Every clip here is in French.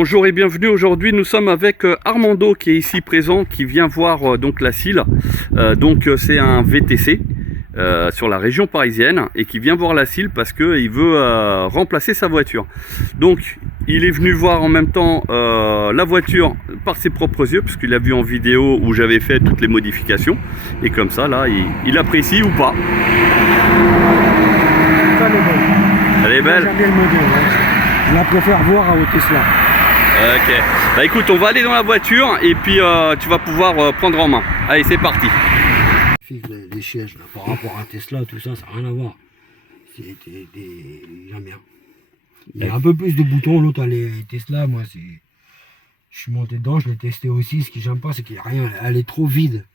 Bonjour et bienvenue. Aujourd'hui nous sommes avec Armando qui est ici présent, qui vient voir donc la CIL. C'est un VTC sur la région parisienne et qui vient voir la CIL parce qu'il veut remplacer sa voiture. Donc il est venu voir en même temps la voiture par ses propres yeux, puisqu'il a vu en vidéo où j'avais fait toutes les modifications. Et comme ça là il apprécie ou pas. Elle est belle. J'aime bien le modèle, je la préfère voir au Tesla. Ok, bah écoute, on va aller dans la voiture et puis tu vas pouvoir prendre en main. Allez, c'est parti. Les sièges là, par rapport à Tesla, tout ça, ça n'a rien à voir. C'est j'aime bien. Il y a un peu plus de boutons, l'autre les Tesla, moi c'est. Je suis monté dedans, je l'ai testé aussi. Ce que j'aime pas, c'est qu'il n'y a rien, elle est trop vide.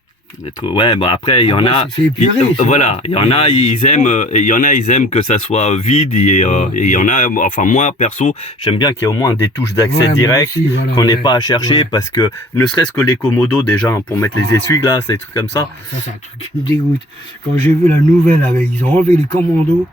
Ouais, bon après il y en a. C'est épuré, voilà, il y en a ils aiment que ça soit vide et il y en a. Enfin moi perso, j'aime bien qu'il y ait au moins des touches d'accès direct, voilà, qu'on n'ait pas à chercher parce que ne serait-ce que les commodos déjà pour mettre les essuie-glaces, des trucs comme ça. Ça c'est un truc qui me dégoûte. Quand j'ai vu la nouvelle ils ont enlevé les commandos.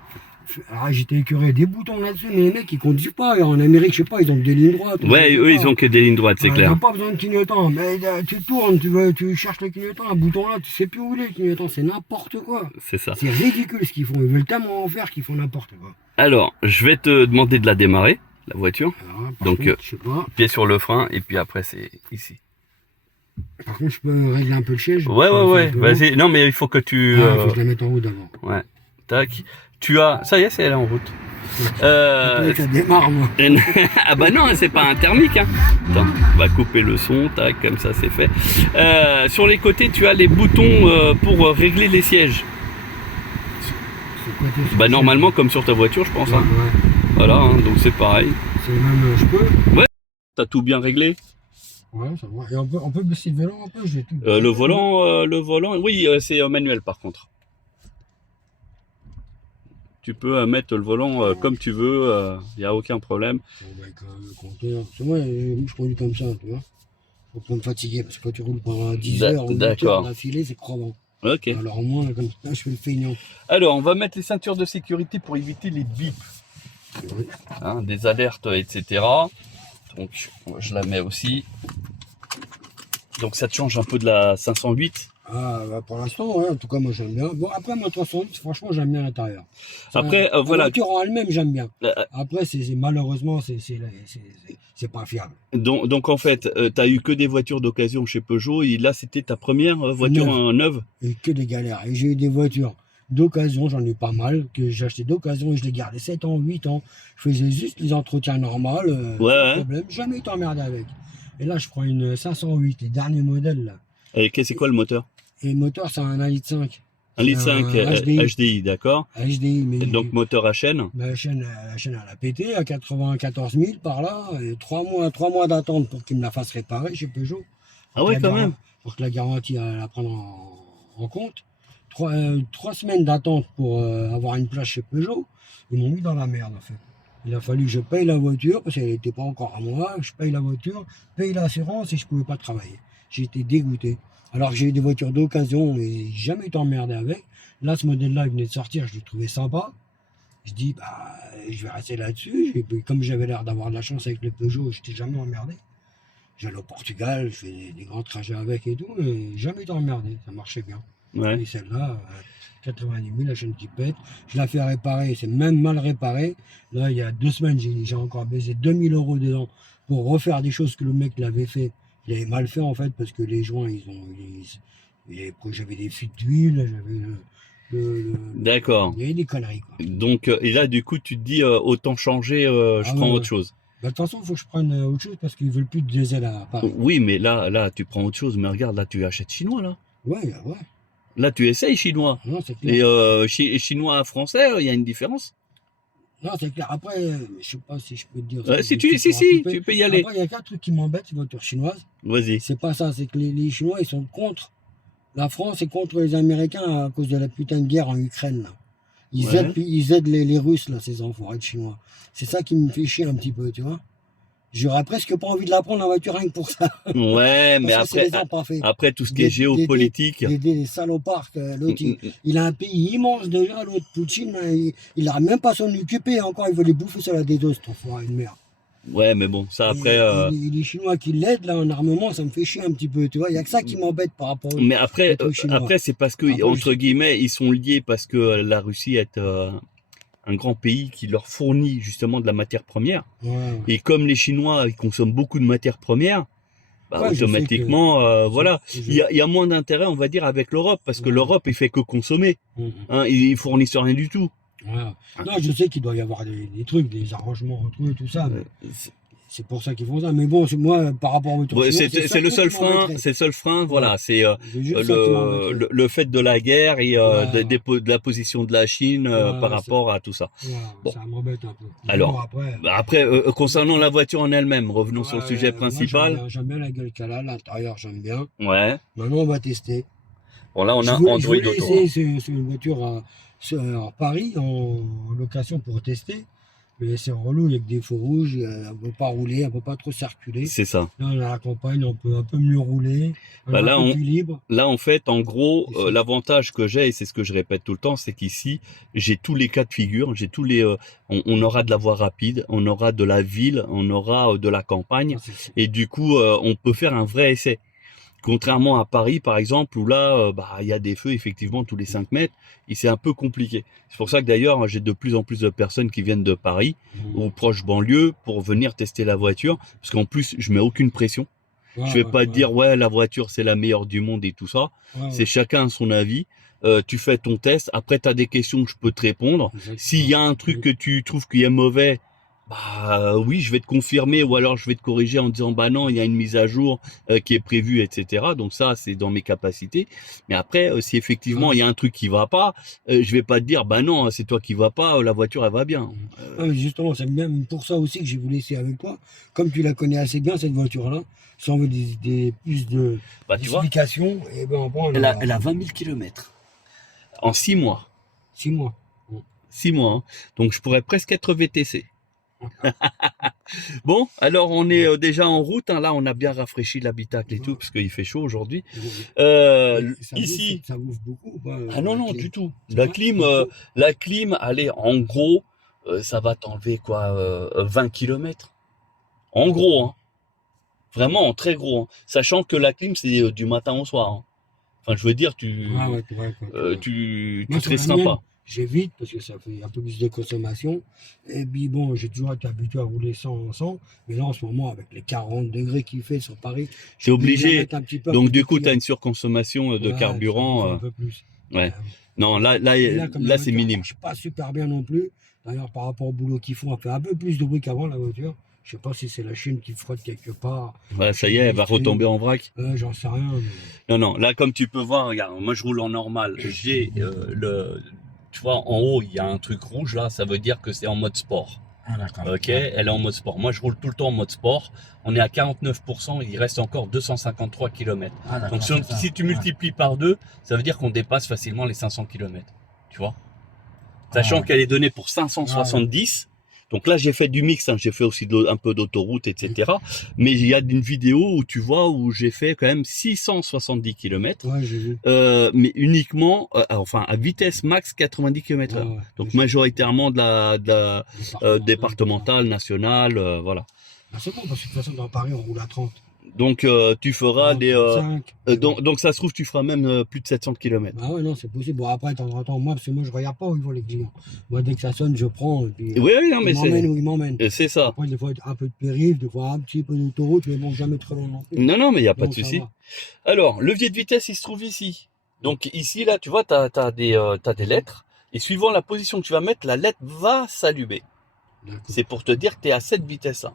J'étais écœuré, des boutons là-dessus, mais les mecs ils conduisent pas. En Amérique, je sais pas, ils ont des lignes droites. Ouais, eux ils ont que des lignes droites, c'est clair. Ils n'ont pas besoin de clignotant. Mais tu tournes, tu cherches le clignotant, un bouton là, tu sais plus où il est le clignotant, c'est n'importe quoi. C'est ça. C'est ridicule ce qu'ils font. Ils veulent tellement en faire qu'ils font n'importe quoi. Alors, je vais te demander de la démarrer, la voiture. Alors, donc, contre, je sais pas. Pied sur le frein, et puis après c'est ici. Par contre, je peux régler un peu le siège. Ouais. Vas-y. Non, mais il faut que tu. Faut que je la mette en haut d'abord. Ouais. Tac. Tu as. Ça y est, c'est elle est en route. Ça démarre, moi. Ah bah non, c'est pas un thermique. Hein. Attends, on va couper le son, tac, comme ça c'est fait. Sur les côtés, tu as les boutons pour régler les sièges. Bah normalement, comme sur ta voiture, je pense. Ouais, hein. ouais. Voilà, hein, donc c'est pareil. C'est même, je peux. Ouais. T'as tout bien réglé. Ouais, ça va. Et on peut baisser le volant un peu, j'ai tout. Le volant, oui, c'est manuel par contre. Tu peux mettre le volant comme tu veux, il n'y a aucun problème. Avec le compteur. C'est moi, je conduis comme ça, tu vois. Faut pas me fatiguer, parce que quand tu roules pendant 10 heures ou 8 heures d'affilée, c'est crevant. Ok. Alors au moins, comme ça, je fais le feignant. Alors, on va mettre les ceintures de sécurité pour éviter les bips. Oui. Hein, des alertes, etc. Donc, je la mets aussi. Donc, ça te change un peu de la 508. Ah, bah pour l'instant, ouais, en tout cas, moi j'aime bien. Bon, après, moi 308, franchement, j'aime bien l'intérieur. Après, voilà. La voiture en elle-même, j'aime bien. Après, malheureusement, c'est pas fiable. Donc en fait, tu as eu que des voitures d'occasion chez Peugeot. Et là, c'était ta première voiture neuve. Et que des galères. Et j'ai eu des voitures d'occasion, j'en ai eu pas mal, que j'ai acheté d'occasion et je les gardais 7 ans, 8 ans. Je faisais juste les entretiens normaux, pas de problème, jamais été emmerdé avec. Et là, je prends une 508, les derniers modèles là. Et c'est quoi le moteur? Et le moteur, c'est un 1,5 litre. 1,5 litre HDI, d'accord. HDI, mais. Donc moteur à chaîne. La chaîne, elle a pété à 94 000 par là, et 3 mois d'attente pour qu'il me la fasse réparer chez Peugeot. Ah ouais, quand même. Pour que la garantie la prenne en compte. 3 semaines d'attente pour avoir une place chez Peugeot. Ils m'ont mis dans la merde en fait. Il a fallu que je paye la voiture parce qu'elle n'était pas encore à moi. Je paye la voiture, paye l'assurance et je ne pouvais pas travailler. J'ai été dégoûté. Alors que j'ai eu des voitures d'occasion et jamais été emmerdé avec. Là, ce modèle-là, il venait de sortir, je l'ai trouvé sympa. Je dis, bah, je vais rester là-dessus. Et puis, comme j'avais l'air d'avoir de la chance avec le Peugeot, je n'étais jamais emmerdé. J'allais au Portugal, je faisais des grands trajets avec et tout, mais jamais été emmerdé. Ça marchait bien. Ouais. Et celle-là, 90 000, la chaîne qui pète. Je la fais réparer, c'est même mal réparé. Là, il y a 2 semaines, j'ai encore baisé 2000 € dedans pour refaire des choses que le mec l'avait fait. Il avait mal fait en fait parce que les joints, j'avais des fuites d'huile, j'avais D'accord. Il y avait des conneries quoi. Donc, et là, du coup, tu te dis autant changer, je prends autre chose. Bah, de toute façon, il faut que je prenne autre chose parce qu'ils veulent plus de diesel à Paris. Oui, mais là, tu prends autre chose. Mais regarde, là, tu achètes chinois, là. Ouais. Là, tu essayes chinois. Non, c'est clair. Et chinois français, il y a une différence. Non, c'est clair. Après, je sais pas si je peux te dire. Si, tu peux y aller. Après, il y a qu'un truc qui m'embête, c'est les voitures chinoises. Vas-y. C'est pas ça, c'est que les Chinois, ils sont contre la France et contre les Américains à cause de la putain de guerre en Ukraine. Là. Ils aident les Russes, là, ces enfoirés de Chinois. C'est ça qui me fait chier un petit peu, tu vois. J'aurais presque pas envie de la prendre la voiture rien que pour ça. Ouais, mais après tout ce qui est géopolitique. Des salopards. L'autre, il a un pays immense déjà, l'autre Poutine, il n'arrive même pas à s'en occuper encore, il veut les bouffer sur la dédose, cet enfoiré de merde. Ouais, mais bon, ça après. Et les Chinois qui l'aident là en armement, ça me fait chier un petit peu, tu vois. Il y a que ça qui m'embête par rapport Mais aux trucs chinois. après c'est parce que, Après, entre guillemets, ils sont liés parce que la Russie est un grand pays qui leur fournit justement de la matière première. ouais. Et comme les Chinois, ils consomment beaucoup de matières premières, bah, Ouais, je sais que automatiquement, voilà. je- Il y a moins d'intérêt, on va dire, avec l'Europe, parce que ouais. l'Europe, il fait que consommer. Mhm. Hein, ils fournissent rien du tout. Ouais. Non, je sais qu'il doit y avoir des trucs, des arrangements entre eux, tout ça. Mais C'est c'est pour ça qu'ils font ça. Mais bon, moi, par rapport aux trucs ouais, chinois, c'est le truc seul qui frein, m'embêterait. c'est le seul frein, Ouais. voilà. C'est C'est juste ça qui m'embêterait. le fait de la guerre et Ouais. de la position de la Chine par Ouais, rapport à tout ça. Bon, ça m'embête un peu. Mais alors, bon, après, après, concernant la voiture en elle-même, revenons sur le sujet moi, principal. j'aime bien la gueule qu'elle a, l'intérieur, j'aime bien. Ouais. Maintenant, on va tester. Bon, là, on a Je Android voulais Auto. essayer c'est une voiture à Paris en location pour tester. Mais c'est relou, il y a que des feux rouges, elle ne peut pas rouler, elle ne peut pas trop circuler. C'est ça. Là, on a la campagne, on peut un peu mieux rouler, on Bah est là, un peu plus libre. là, en fait, en gros, Ici. l'avantage que j'ai, et c'est ce que je répète tout le temps, c'est qu'ici, j'ai tous les cas de figure, j'ai tous les, on aura de la voie rapide, on aura de la ville, on aura de la campagne, Ah, c'est- et du coup, on peut faire un vrai essai. Contrairement à Paris, par exemple, où là, bah, il y a des feux effectivement tous les 5 mètres, et c'est un peu compliqué. C'est pour ça que d'ailleurs, j'ai de plus en plus de personnes qui viennent de Paris ou proche banlieue pour venir tester la voiture, parce qu'en plus, je mets aucune pression. Je vais pas te dire ouais, la voiture c'est la meilleure du monde et tout ça. C'est chacun son avis. Tu fais ton test. Après, tu as des questions que je peux te répondre. S'il y a un truc que tu trouves qui est mauvais, bah oui, je vais te confirmer ou alors je vais te corriger en disant bah non, il y a une mise à jour qui est prévue, etc. Donc ça, c'est dans mes capacités. Mais après, si effectivement il y a un truc qui va pas, je vais pas te dire bah non, c'est toi qui va pas, la voiture elle va bien. Mais justement, c'est bien pour ça aussi que j'ai voulu essayer avec toi. Comme tu la connais assez bien, cette voiture-là, si on veut plus de Bah tu vois, explications, et ben on prend elle a 20 000 km en 6 mois. 6 mois. 6 mois, hein. Donc je pourrais presque être VTC. Bon, alors on est déjà en route, hein. Là on a bien rafraîchi l'habitacle et tout, parce qu'il fait chaud aujourd'hui. Ici, Ça bouffe beaucoup ou pas, ah non, la non, clim? du tout. C'est pas La clim, allez, en gros, ça va t'enlever quoi, 20 km. En gros, hein. Vraiment en très gros, hein. Sachant que la clim, c'est du matin au soir, hein. Enfin, je veux dire, tu Moi, te sur la restreins mienne, pas. j'évite parce que ça fait un peu plus de consommation. Et puis bon, j'ai toujours été habitué à rouler sans. Mais là, en ce moment, avec les 40 degrés qu'il fait sur Paris, C'est obligé. un petit peu Donc du coup, plus tu as une surconsommation de carburant. un peu plus. Ouais. Non, là Comme la c'est voiture minime. marche pas super bien non plus. D'ailleurs, par rapport au boulot qu'ils font, elle fait un peu plus de bruit qu'avant la voiture. Je sais pas si c'est la chaîne qui frotte quelque part. Ouais, ça y est, elle va retomber en vrac. J'en sais rien. Non, non, là, comme tu peux voir, regarde, moi je roule en normal. J'ai tu vois, en haut, il y a un truc rouge là, ça veut dire que c'est en mode sport. Ah, d'accord. Ok, elle est en mode sport. Moi, je roule tout le temps en mode sport. On est à 49%, il reste encore 253 km. Donc, si tu multiplies par 2, ça veut dire qu'on dépasse facilement les 500 km. Tu vois? Sachant qu'elle est donnée pour 570. Donc là, j'ai fait du mix, hein. J'ai fait aussi un peu d'autoroute, etc. Mais il y a une vidéo où tu vois où j'ai fait quand même 670 km. Ouais, j'ai vu. Mais uniquement, enfin, à vitesse max 90 km/h. Ouais, Donc majoritairement de la départementale, nationale, voilà. Bah, c'est bon, parce que de toute façon, dans Paris, on roule à 30. Donc tu feras des... 35, donc ça se trouve, tu feras même plus de 700 km. Ah ouais, non, c'est possible. Bon, après, de temps en temps, moi, parce que moi, je regarde pas où ils vont les clients. Moi, dès que ça sonne, je prends, et puis Oui, non, mais ils m'emmènent où ils m'emmènent. c'est ça. Après, des fois, un peu de périph', des fois, un petit peu d'autoroute, mais bon, jamais trop long non plus. Non, non, mais il n'y a pas Donc, de ça souci. va. Alors, levier de vitesse, il se trouve ici. Donc ici, là, tu vois, tu as des lettres. Et suivant la position que tu vas mettre, la lettre va s'allumer. D'accord. C'est pour te dire que tu es à cette vitesse-là.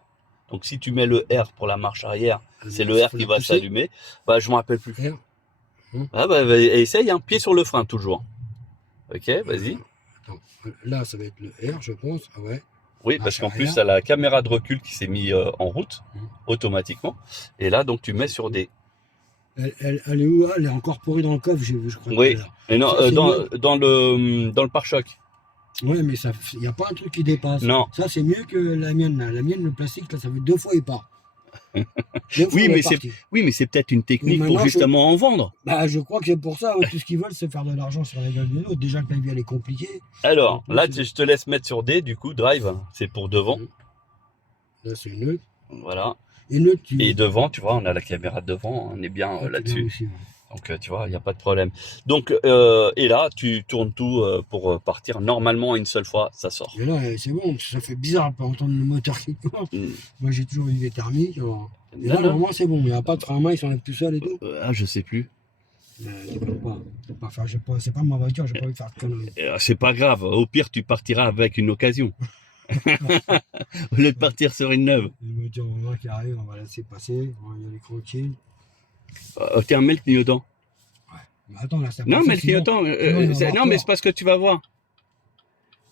Donc si tu mets le R pour la marche arrière, c'est le R qui va s'allumer. Bah, je ne me rappelle plus. R. Ah, bah, essaye, hein, pied sur le frein toujours. Ok, vas-y. Attends, là, ça va être le R, je pense. Ah ouais. Oui, parce qu'en plus, tu as la caméra de recul qui s'est mise en route, automatiquement. Et là, donc, tu mets sur des... Elle est où? Elle est incorporée dans le coffre, j'ai vu, je crois. Oui, et non, Ça, dans le pare-choc. Ouais, mais il n'y a pas un truc qui dépasse. Non. Ça, c'est mieux que la mienne, là. La mienne, le plastique, là, ça fait 2 fois épars. Oui, mais c'est peut-être une technique pour justement en vendre. Bah, je crois que c'est pour ça. Tout ce qu'ils veulent, c'est faire de l'argent sur la gueule de l'autre. Déjà que la vie, elle est compliquée. Alors, là, je te laisse mettre sur D, du coup, drive, c'est pour devant. Là, c'est neutre. Voilà. Et neutre, tu... Et devant, tu vois, on a la caméra de devant, on est bien Ah, t'es là-dessus. bien aussi, ouais. Donc, tu vois, il n'y a pas de problème. Donc, et là, tu tournes tout pour partir. Normalement, une seule fois, ça sort. Et là, c'est bon, parce que ça fait bizarre de pas entendre le moteur qui tourne. Mm. Moi, j'ai toujours une vie thermique. Alors. Et Non, là, non. normalement, c'est bon. Il n'y a pas de frein à main, il s'enlève tout seul et tout. Ah, je sais plus. Je peux pas. Je peux pas faire, c'est pas ma voiture, j'ai pas envie de faire de conneries. C'est pas grave. Au pire, tu partiras avec une occasion. Au lieu de partir sur une neuve. Une voiture au moins qui arrive, on va laisser passer, on va y aller tranquille. Tiens, mets le clignotant. Mais attends, là, ça Non, passe, mais le sinon- clignotant. sinon, il va avoir Non, mais peur. c'est parce que tu vas voir.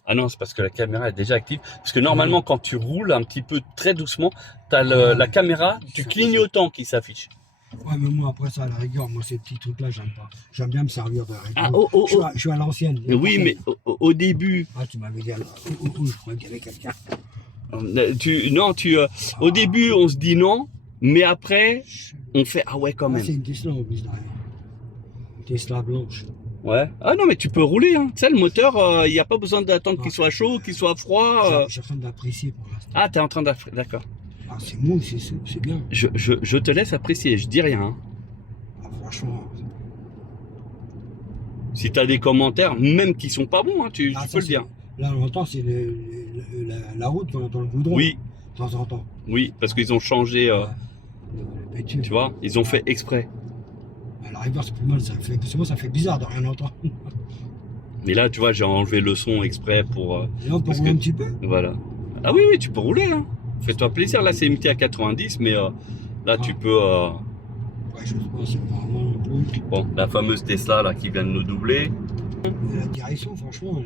Ah non, c'est parce que la caméra est déjà active. Parce que normalement, quand tu roules un petit peu très doucement, tu as la caméra du clignotant qui s'affiche. Ouais, mais moi, après ça, à la rigueur, moi, ces petits trucs-là, j'aime pas. J'aime bien me servir de Ah, rétro. oh, Je suis à l'ancienne. Oui, mais au début, Ah, tu m'avais dit, alors, je croyais qu'il y avait quelqu'un. au début, on se dit non, mais après, on fait ah ouais quand Ah, même. c'est une Tesla en plus derrière. Une Tesla blanche. Ouais. Ah non, mais tu peux rouler. Hein. Tu sais, le moteur, il n'y a pas besoin d'attendre qu'il soit chaud, qu'il soit froid. Je suis en train d'apprécier pour l'instant. Ah, t'es en train d'apprécier. D'accord. Ah, c'est mou, c'est bien. Je te laisse apprécier, je dis rien. Hein. Ah, franchement. Si tu as des commentaires, même qui sont pas bons, hein, tu Ah, peux le dire. Là, on entend, c'est la route, on entend le goudron. Oui, De temps en temps. oui, parce qu'ils ont changé, Le bitume. tu vois, ils ont fait exprès. À la rigueur, c'est plus mal, c'est bon, ça fait bizarre de rien entendre. Mais là, tu vois, j'ai enlevé le son exprès pour... Et là, on peut Parce rouler que- un petit peu. voilà. Ah oui, oui, tu peux rouler. Hein. Fais-toi plaisir. Là, c'est limité à 90, mais là, tu peux... Ouais, je sais pas, c'est pas vraiment non plus. Bon, la fameuse Tesla là qui vient de nous doubler. Mais la direction, franchement,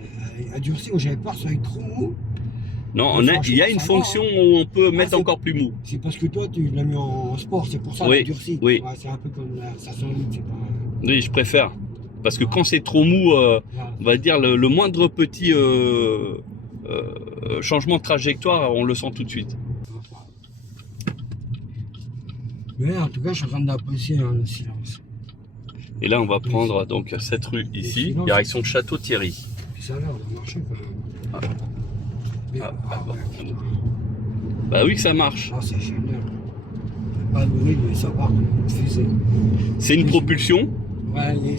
elle a durci. J'avais peur que ça aille trop mou. Non, Mais il y a franchement, une ça fonction va, où on peut mettre c'est- encore plus mou. C'est parce que toi, tu l'as mis en sport, c'est pour ça Oui, qu'elle a durci. oui. Ouais, c'est un peu comme la 508, c'est pas. Oui, je préfère. Parce que quand c'est trop mou, Voilà. on va dire le moindre petit changement de trajectoire, on le sent tout de suite. Mais en tout cas, je suis en train d'apprécier le silence. Et là, on va prendre donc cette rue ici, sinon, direction Château-Thierry. Puis ça a l'air de marcher quand même. Mais- bon. ouais, putain. Bah oui que ça marche. Ah, c'est génial. Pas de bruit, mais ça part comme une fusée. C'est une propulsion. Ouais,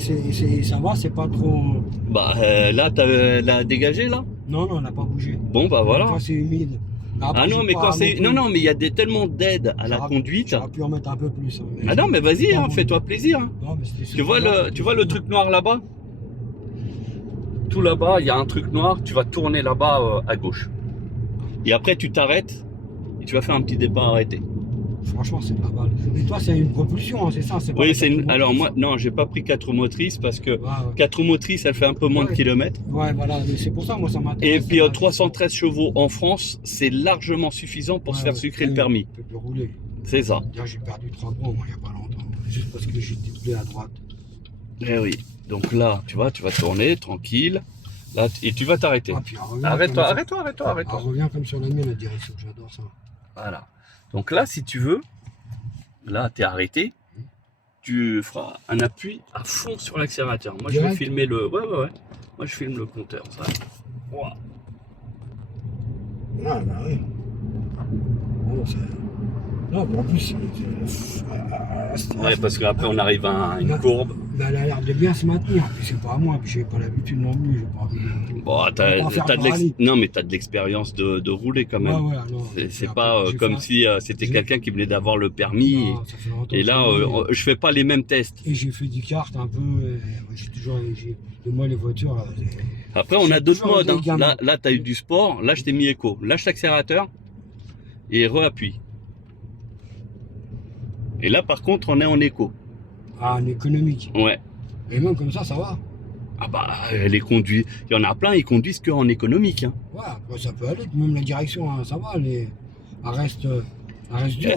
ça va, c'est pas trop. Bah là, t'as la dégagé là. Non, elle n'a pas bougé. Bon bah voilà. Quand c'est humide. Après, Ah non, j'ai mais pas quand c'est... plus. Non, non, mais il y a tellement d'aide à la J'aurais- conduite. J'aurais pu en mettre un peu plus. Hein, Ah non, mais vas-y, pas hein, bon. fais-toi plaisir. Hein. Non, mais c'était Tu vois le truc noir là-bas? Tout là-bas, il y a un truc noir, tu vas tourner là-bas à gauche. Et après, tu t'arrêtes et tu vas faire un petit départ arrêté. Franchement, c'est pas mal. Et toi, c'est une propulsion, hein, c'est ça? C'est pas Oui, la c'est une... quatre Alors motrices. moi, non, j'ai pas pris 4 motrices parce que Ouais, ouais. 4 motrices, elle fait un peu moins de Ouais. kilomètres. Ouais, voilà, mais c'est pour ça, moi, ça Et m'intéresse. puis 313 chevaux en France, c'est largement suffisant pour se faire sucrer le permis. Tu peux rouler. C'est ça. D'ailleurs, j'ai perdu 3 gros, moi, il n'y a pas longtemps. Juste parce que j'ai déplé à droite. Eh oui. Donc là, tu vois, tu vas tourner tranquille. Là, et tu vas t'arrêter. Ah, puis elle revient Arrête-toi, comme- arrête-toi, arrête-toi, Elle arrête-toi. revient comme sur la mienne, la direction. J'adore ça. Voilà. Donc là, si tu veux, là, tu es arrêté. Tu feras un appui à fond sur l'accélérateur. Moi, je vais Direct. filmer le... Ouais. Moi, je filme le compteur. Ça. Ouah. Ah, bah oui. Non, en plus, Ouais, parce qu'après, on arrive à une courbe. mais elle a l'air de bien se maintenir. Puis c'est pas à moi, puis j'ai pas l'habitude non plus. J'ai pas envie de. Bon, On va faire t'as le de rallye. non, mais tu as de l'expérience de rouler quand même. Ouais, non. C'est pas comme si c'était j'ai- quelqu'un qui venait d'avoir le permis. Non, ça fait longtemps Et que là, j'ai roulé. je fais pas les mêmes tests. Et j'ai fait du kart un peu. J'ai toujours. Et moi, les voitures. Après, on a J'ai d'autres toujours modes. été Hein. gamin. Là tu as eu du sport. Là, je t'ai mis éco. Lâche l'accélérateur et re-appuie. Et là, par contre, on est en éco. Ah, un économique. Ouais. Et même comme ça va. Ah bah, les conduits. Il y en a plein, ils conduisent qu'en économique. Hein. Ouais, après, ça peut aller. Même la direction, hein, ça va. Elle reste dure.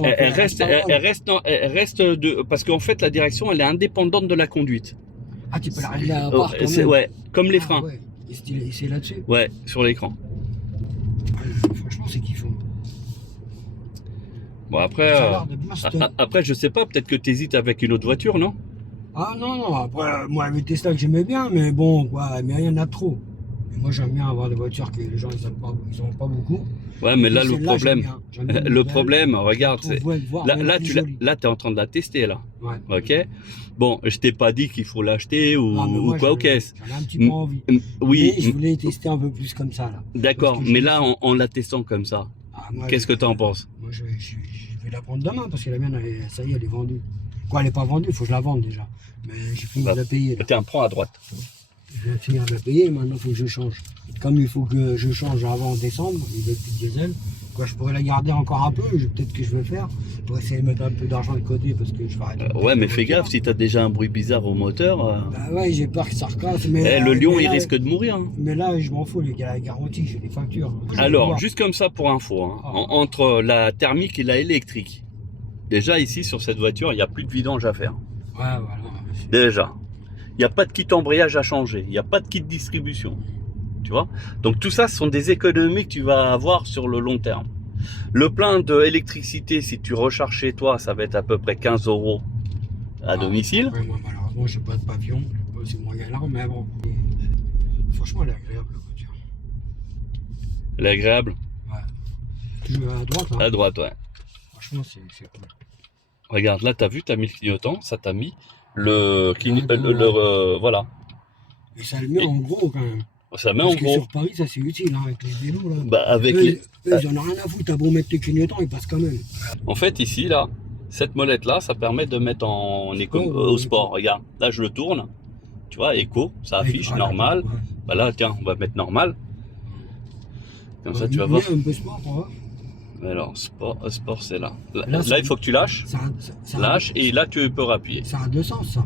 Elle reste de. Parce qu'en fait, la direction, elle est indépendante de la conduite. Ah, tu peux la régler à Oh, part quand même. ouais, comme les Ah, freins. ouais. Et c'est là-dessus. Ouais, sur l'écran. Ah, franchement, c'est kiffant. Bon, après, Ça a l'air de bien se tenir. après, je sais pas, peut-être que tu hésites avec une autre voiture, non? Ah non, après, moi, avec Tesla que j'aimais bien, mais bon, quoi, mais il y en a trop. Mais moi, j'aime bien avoir des voitures que les gens ils ont pas beaucoup. Ouais, mais là, Et le celle-là, problème, j'aime bien le le modèle. problème, regarde, Je trouve, ouais, voir, même là, plus joli. tu es en train de la tester, là. Ouais. Ok? Bon, je t'ai pas dit qu'il faut l'acheter Non, mais ou moi, quoi, ok. j'en ai un petit peu envie. Oui, Mais je voulais tester un peu plus comme ça, là. d'accord, Parce que mais je- là, en la testant comme ça, Ah, moi, qu'est-ce que tu en penses? Moi, je vais la prendre demain parce que la mienne, ça y est, elle est vendue. Quoi, elle n'est pas vendue, il faut que je la vende déjà. Mais j'ai fini de la payer. Là. Tiens, prends à droite. Je viens de finir de la payer, maintenant il faut que je change. Comme il faut que je change avant décembre, il y a plus de diesel. Quoi, je pourrais la garder encore un peu, peut-être que je vais faire, pour essayer de mettre un peu d'argent de côté parce que je vais arrêter. Ouais, mais fais gaffe, si tu as déjà un bruit bizarre au moteur. Bah ouais, j'ai peur que ça recasse. Mais, Le lion, mais il là, risque de mourir. Hein. Mais là, je m'en fous, les gars, la garantie, j'ai des factures. Je vais Alors, voir. juste comme ça pour info, hein, Ah. entre la thermique et la électrique, déjà ici sur cette voiture, il n'y a plus de vidange à faire. Ouais, voilà. Déjà. Il n'y a pas de kit embrayage à changer, il n'y a pas de kit distribution. Tu vois? Donc tout ça, ce sont des économies que tu vas avoir sur le long terme. Le plein d'électricité, si tu recharges chez toi, ça va être à peu près 15 € à domicile. Après, moi, malheureusement, je n'ai pas de pavillon, c'est moyen là, mais bon. Franchement, elle est agréable, la voiture. Elle est agréable. Ouais. Toujours à droite, là. À droite, ouais. Franchement, c'est cool. Regarde, là, tu as vu, tu as mis le clignotant, ça t'a mis le voilà. Et ça le met en gros quand même. Ça met Parce en que gros. sur Paris, ça c'est utile, hein, avec les vélos là. Bah, avec eux, les... eux, ils en ont rien à foutre, t'as beau mettre tes clignotants, ils passent quand même. En fait, ici, là, cette molette-là, ça permet de mettre en éco, au sport. Regarde, là, je le tourne. Tu vois, éco, ça affiche, Voilà, normal. ouais. Bah là, tiens, on va mettre normal. Comme ça, tu vas Mais voir. un peu sport, pour voir. Alors, sport, c'est là. Là, Là, il faut que tu lâches. Lâche, et là, tu peux appuyer. Ça a deux sens, ça.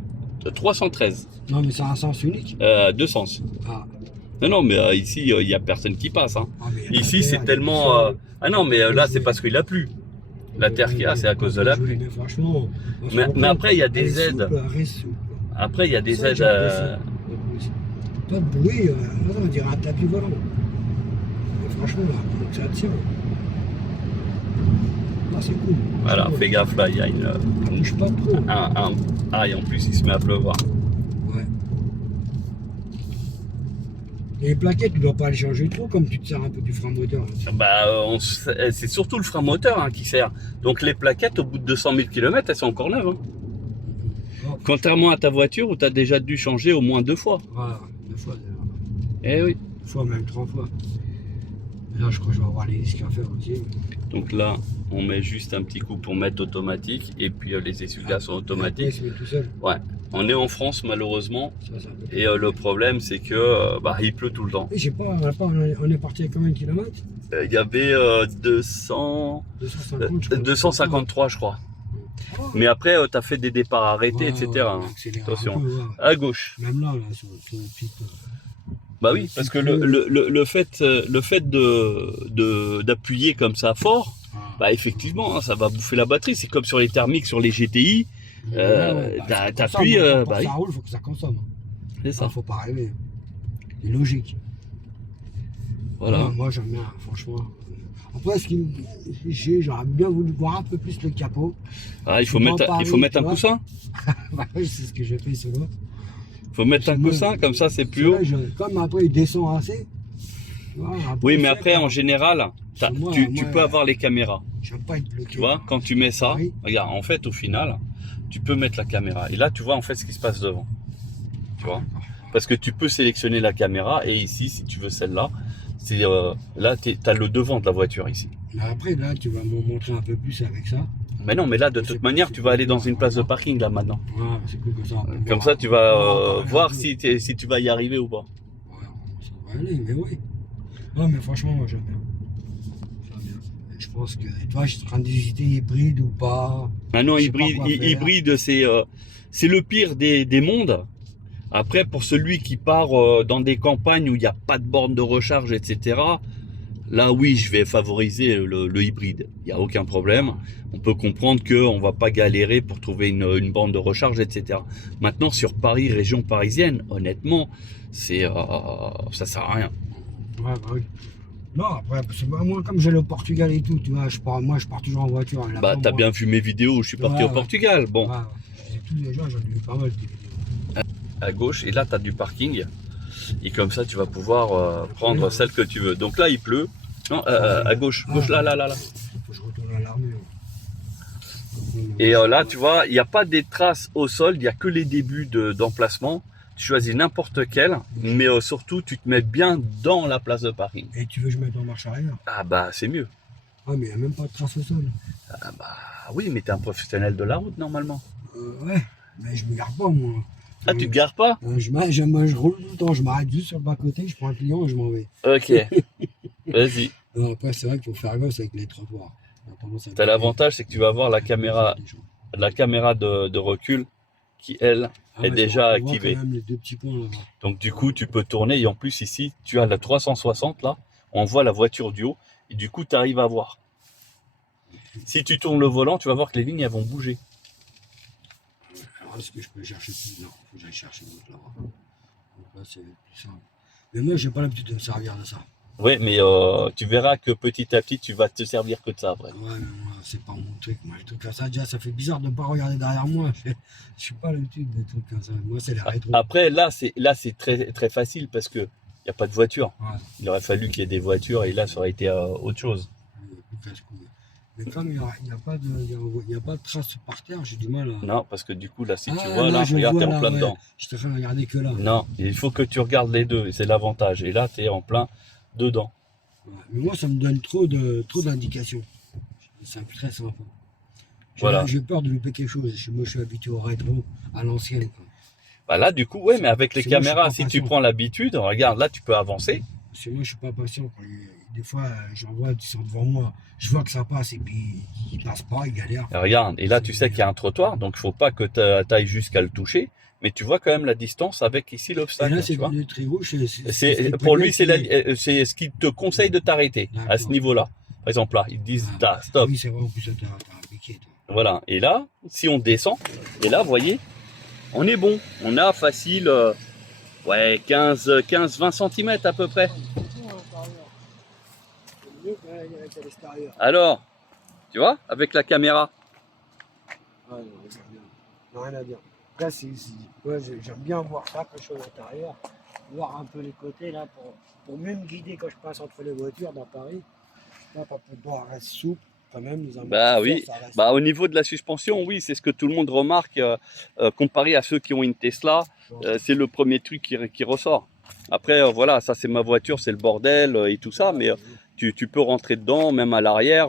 313. Non, mais ça a un sens unique. Deux sens. Ah, Non, mais ici, il n'y a personne qui passe. Hein. ah, mais y a Ici, pas c'est de terre, tellement... y a tout Ah non, mais là, c'est parce qu'il a plu. La terre qu'il y a, c'est à cause de la pluie. Mais franchement. Mais après, il y a des elle est aides. souple, elle reste souple. Après, il y a des Ça, aides... j'apprécie. Pas de bruit, on dirait un tapis volant. Mais franchement, là, ça tient. Là, c'est cool. Voilà, fais gaffe, là, il y a une... Ça bouge pas trop. Ah, et en plus, il se met à pleuvoir. Ouais. Et les plaquettes, tu dois pas les changer trop comme tu te sers un peu du frein moteur. Bah, c'est surtout le frein moteur hein, qui sert. Donc les plaquettes, au bout de 200 000 km, elles sont encore neuves. Hein. Oh, Contrairement à ta voiture où tu as déjà dû changer au moins 2 fois. voilà, 2 fois déjà. Eh oui. 2 fois, même 3 fois. Et là, je crois que je vais avoir les disques à faire aussi. Donc là, on met juste un petit coup pour mettre automatique et puis les essuie-glaces sont Après, automatiques. il se met tout seul. Ouais. On est en France malheureusement Ça, c'est un peu- et le problème c'est que bah, il pleut tout le temps. Et je sais pas, on est parti à combien de kilomètres Il y avait 200, 250, je crois. 253 je crois. Oh, Mais après, tu as fait des départs arrêtés, ouais, etc. ouais, hein. accélère Attention. un peu, ouais. À gauche. Même là, sur le petit. Bah oui, parce que le fait d'appuyer comme ça fort, bah effectivement, hein, ça va bouffer la batterie. C'est comme sur les thermiques, sur les GTI. T'appuies, bah oui. Ça roule, il faut que ça consomme. C'est ça. Il faut pas rêver. C'est logique. Voilà. Ouais, moi, j'aime bien, franchement. Après, j'aurais bien voulu voir un peu plus le capot. Ah, il faut Dans mettre, Paris, il faut mettre tu un vois. coussin. Bah oui, c'est ce que j'ai fait sur l'autre. Il faut mettre un Moi, coussin, comme ça c'est plus haut. Comme après, il descend assez. Tu vois, Oui, mais c'est après, quand- en général, Moi, tu peux avoir les caméras. J'aime pas être bloqué. Tu vois, quand tu mets ça, Oui. regarde, en fait, au final, tu peux mettre la caméra. Et là, tu vois en fait ce qui se passe devant. Tu vois, parce que tu peux sélectionner la caméra et ici, si tu veux celle-là, c'est là, tu as le devant de la voiture ici. Mais après, là, tu vas me montrer un peu plus avec ça. Mais non, mais là, de toute manière, tu vas aller dans une place de parking là maintenant. Ouais, c'est cool que ça. on peut Comme voir- ça, tu vas on voir un peu. si tu vas y arriver ou pas. Ouais, ça va aller, mais oui. Non, mais franchement, moi, j'aime bien. J'aime bien. Et je pense que, tu vois, je suis en train d'hésiter hybride ou pas. Maintenant, Je sais pas quoi faire. hybride, c'est le pire des mondes. Après, pour celui qui part dans des campagnes où il n'y a pas de borne de recharge, etc., là, oui, je vais favoriser le hybride. Il n'y a aucun problème. On peut comprendre qu'on ne va pas galérer pour trouver une borne de recharge, etc. Maintenant, sur Paris, région parisienne, honnêtement, ça sert à rien. Ouais, bah oui. Non, après, c'est pas moi, comme j'ai le Portugal et tout, tu vois, moi, je pars toujours en voiture. Là, Bah, t'as bien vu mes vidéos où je suis parti Ouais, au Portugal. Bon, Ouais, ouais. Tous les jours, j'en ai vu pas mal de vidéos. à gauche, et là, tu as du parking. Et comme ça, tu vas pouvoir prendre celle que tu veux. Donc là, il pleut. Non, à gauche, gauche, là. Faut que je retourne à l'armure. Et là, tu vois, il n'y a pas des traces au sol, il n'y a que les débuts d'emplacement. Tu choisis n'importe quel, mais surtout, tu te mets bien dans la place de parking. Et tu veux que je mette en marche arrière? Ah bah, c'est mieux. Ah, mais il n'y a même pas de trace au sol. Ah bah oui, mais tu es un professionnel de la route, normalement. Ouais, mais je me garde pas, moi. Ah, tu te gares pas? Je roule tout le temps, je m'arrête juste sur le bas-côté, je prends un client et je m'en vais. Ok, vas-y. Non, après, c'est vrai qu'il faut faire gaffe avec les trottoirs. T'as l'avantage, c'est que tu vas avoir la caméra de recul qui, elle, est déjà activée. Quand même les deux petits points là-bas. Donc du coup, tu peux tourner. Et en plus, ici, tu as la 360, là. On voit la voiture du haut. Et du coup, tu arrives à voir. Si tu tournes le volant, tu vas voir que les lignes, elles vont bouger. Alors, est-ce que je peux chercher plus? Non, il faut que j'aille chercher l'autre là-bas. Donc là, c'est plus simple. Mais moi, j'ai pas l'habitude de me servir de ça. Oui, mais tu verras que petit à petit, tu vas te servir que de ça après. Ouais, mais moi, c'est pas mon truc. Moi, les trucs comme ça, déjà, ça fait bizarre de ne pas regarder derrière moi. Je suis pas l'habitude des trucs comme ça. Moi, c'est les rétros. Après, là, c'est très, très facile parce que il n'y a pas de voiture. Ouais. Il aurait fallu qu'il y ait des voitures et là, ça aurait été autre chose. Mais comme il n'y a pas de traces par terre, j'ai du mal à... Non, parce que du coup, là, si tu vois, là, regarde, t'es en plein dedans. Je te fais regarder que là. Non, il faut que tu regardes les deux, et c'est l'avantage. Et là, tu es en plein dedans. Ouais. Mais moi, ça me donne trop d'indications. C'est très sympa. Voilà. J'ai peur de louper quelque chose. Moi, je suis habitué au rétro, à l'ancienne. Bah là, du coup, ouais, mais avec les caméras, si tu prends l'habitude, regarde, là, tu peux avancer. Parce que moi, je suis pas patient. Des fois, j'en vois, ils sont devant moi. Je vois que ça passe et puis ils passent pas, ils galèrent. Et regarde, et là, tu sais qu'il y a un trottoir, donc il faut pas que tu ailles jusqu'à le toucher. Mais tu vois quand même la distance avec ici l'obstacle. Et là, c'est le tri rouge. Pour lui, c'est ce qu'il te conseille de t'arrêter à ce niveau-là. Par exemple, là, ils te disent stop. Oui, c'est vrai, en plus, t'as appliqué, toi. Voilà. Et là, si on descend, et là, vous voyez, on est bon. On a facile, ouais, 15-20 cm à peu près. Alors, tu vois, avec la caméra. Ah, non, rien à dire. Là, ouais, j'aime bien voir ça, quelque chose à l'intérieur, voir un peu les côtés là pour mieux me guider quand je passe entre les voitures dans Paris. Là, pour pouvoir rester souple quand même. Bah oui, bah au niveau de la suspension, oui, c'est ce que tout le monde remarque comparé à ceux qui ont une Tesla. C'est le premier truc qui ressort. Après, voilà, ça c'est ma voiture, c'est le bordel et tout ça, mais tu peux rentrer dedans, même à l'arrière.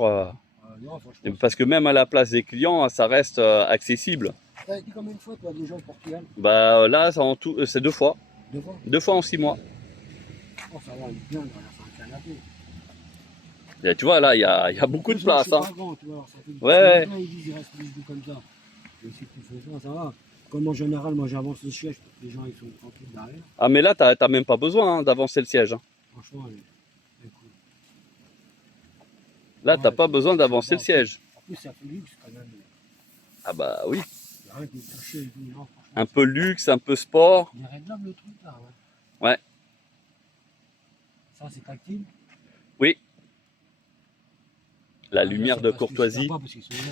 Parce que même à la place des clients, ça reste accessible. T'as été combien de fois, toi, déjà au Portugal? Bah là, en tout, c'est 2 fois. 2 fois? 2 fois en 6 mois. Oh, ça va, bien, on va faire un canapé. Et tu vois, là, il y a beaucoup de place. Hein. Pas grand, tu vois, ça fait ouais. Ils disent, il reste plus comme ça. Et si tu fais ça va. Comme en général, moi j'avance le siège pour que les gens ils sont tranquilles derrière. Ah, mais là, t'as même pas besoin d'avancer le siège. Hein. Franchement, elle est cool. Là, t'as pas besoin d'avancer le siège. En plus, ça fait luxe quand même. Ah bah oui. Il y a rien qui est touché et tout, non, un peu luxe, un peu sport. Il est réglable le truc là, ouais. Ouais. Ça, c'est tactile? Oui. La lumière de courtoisie.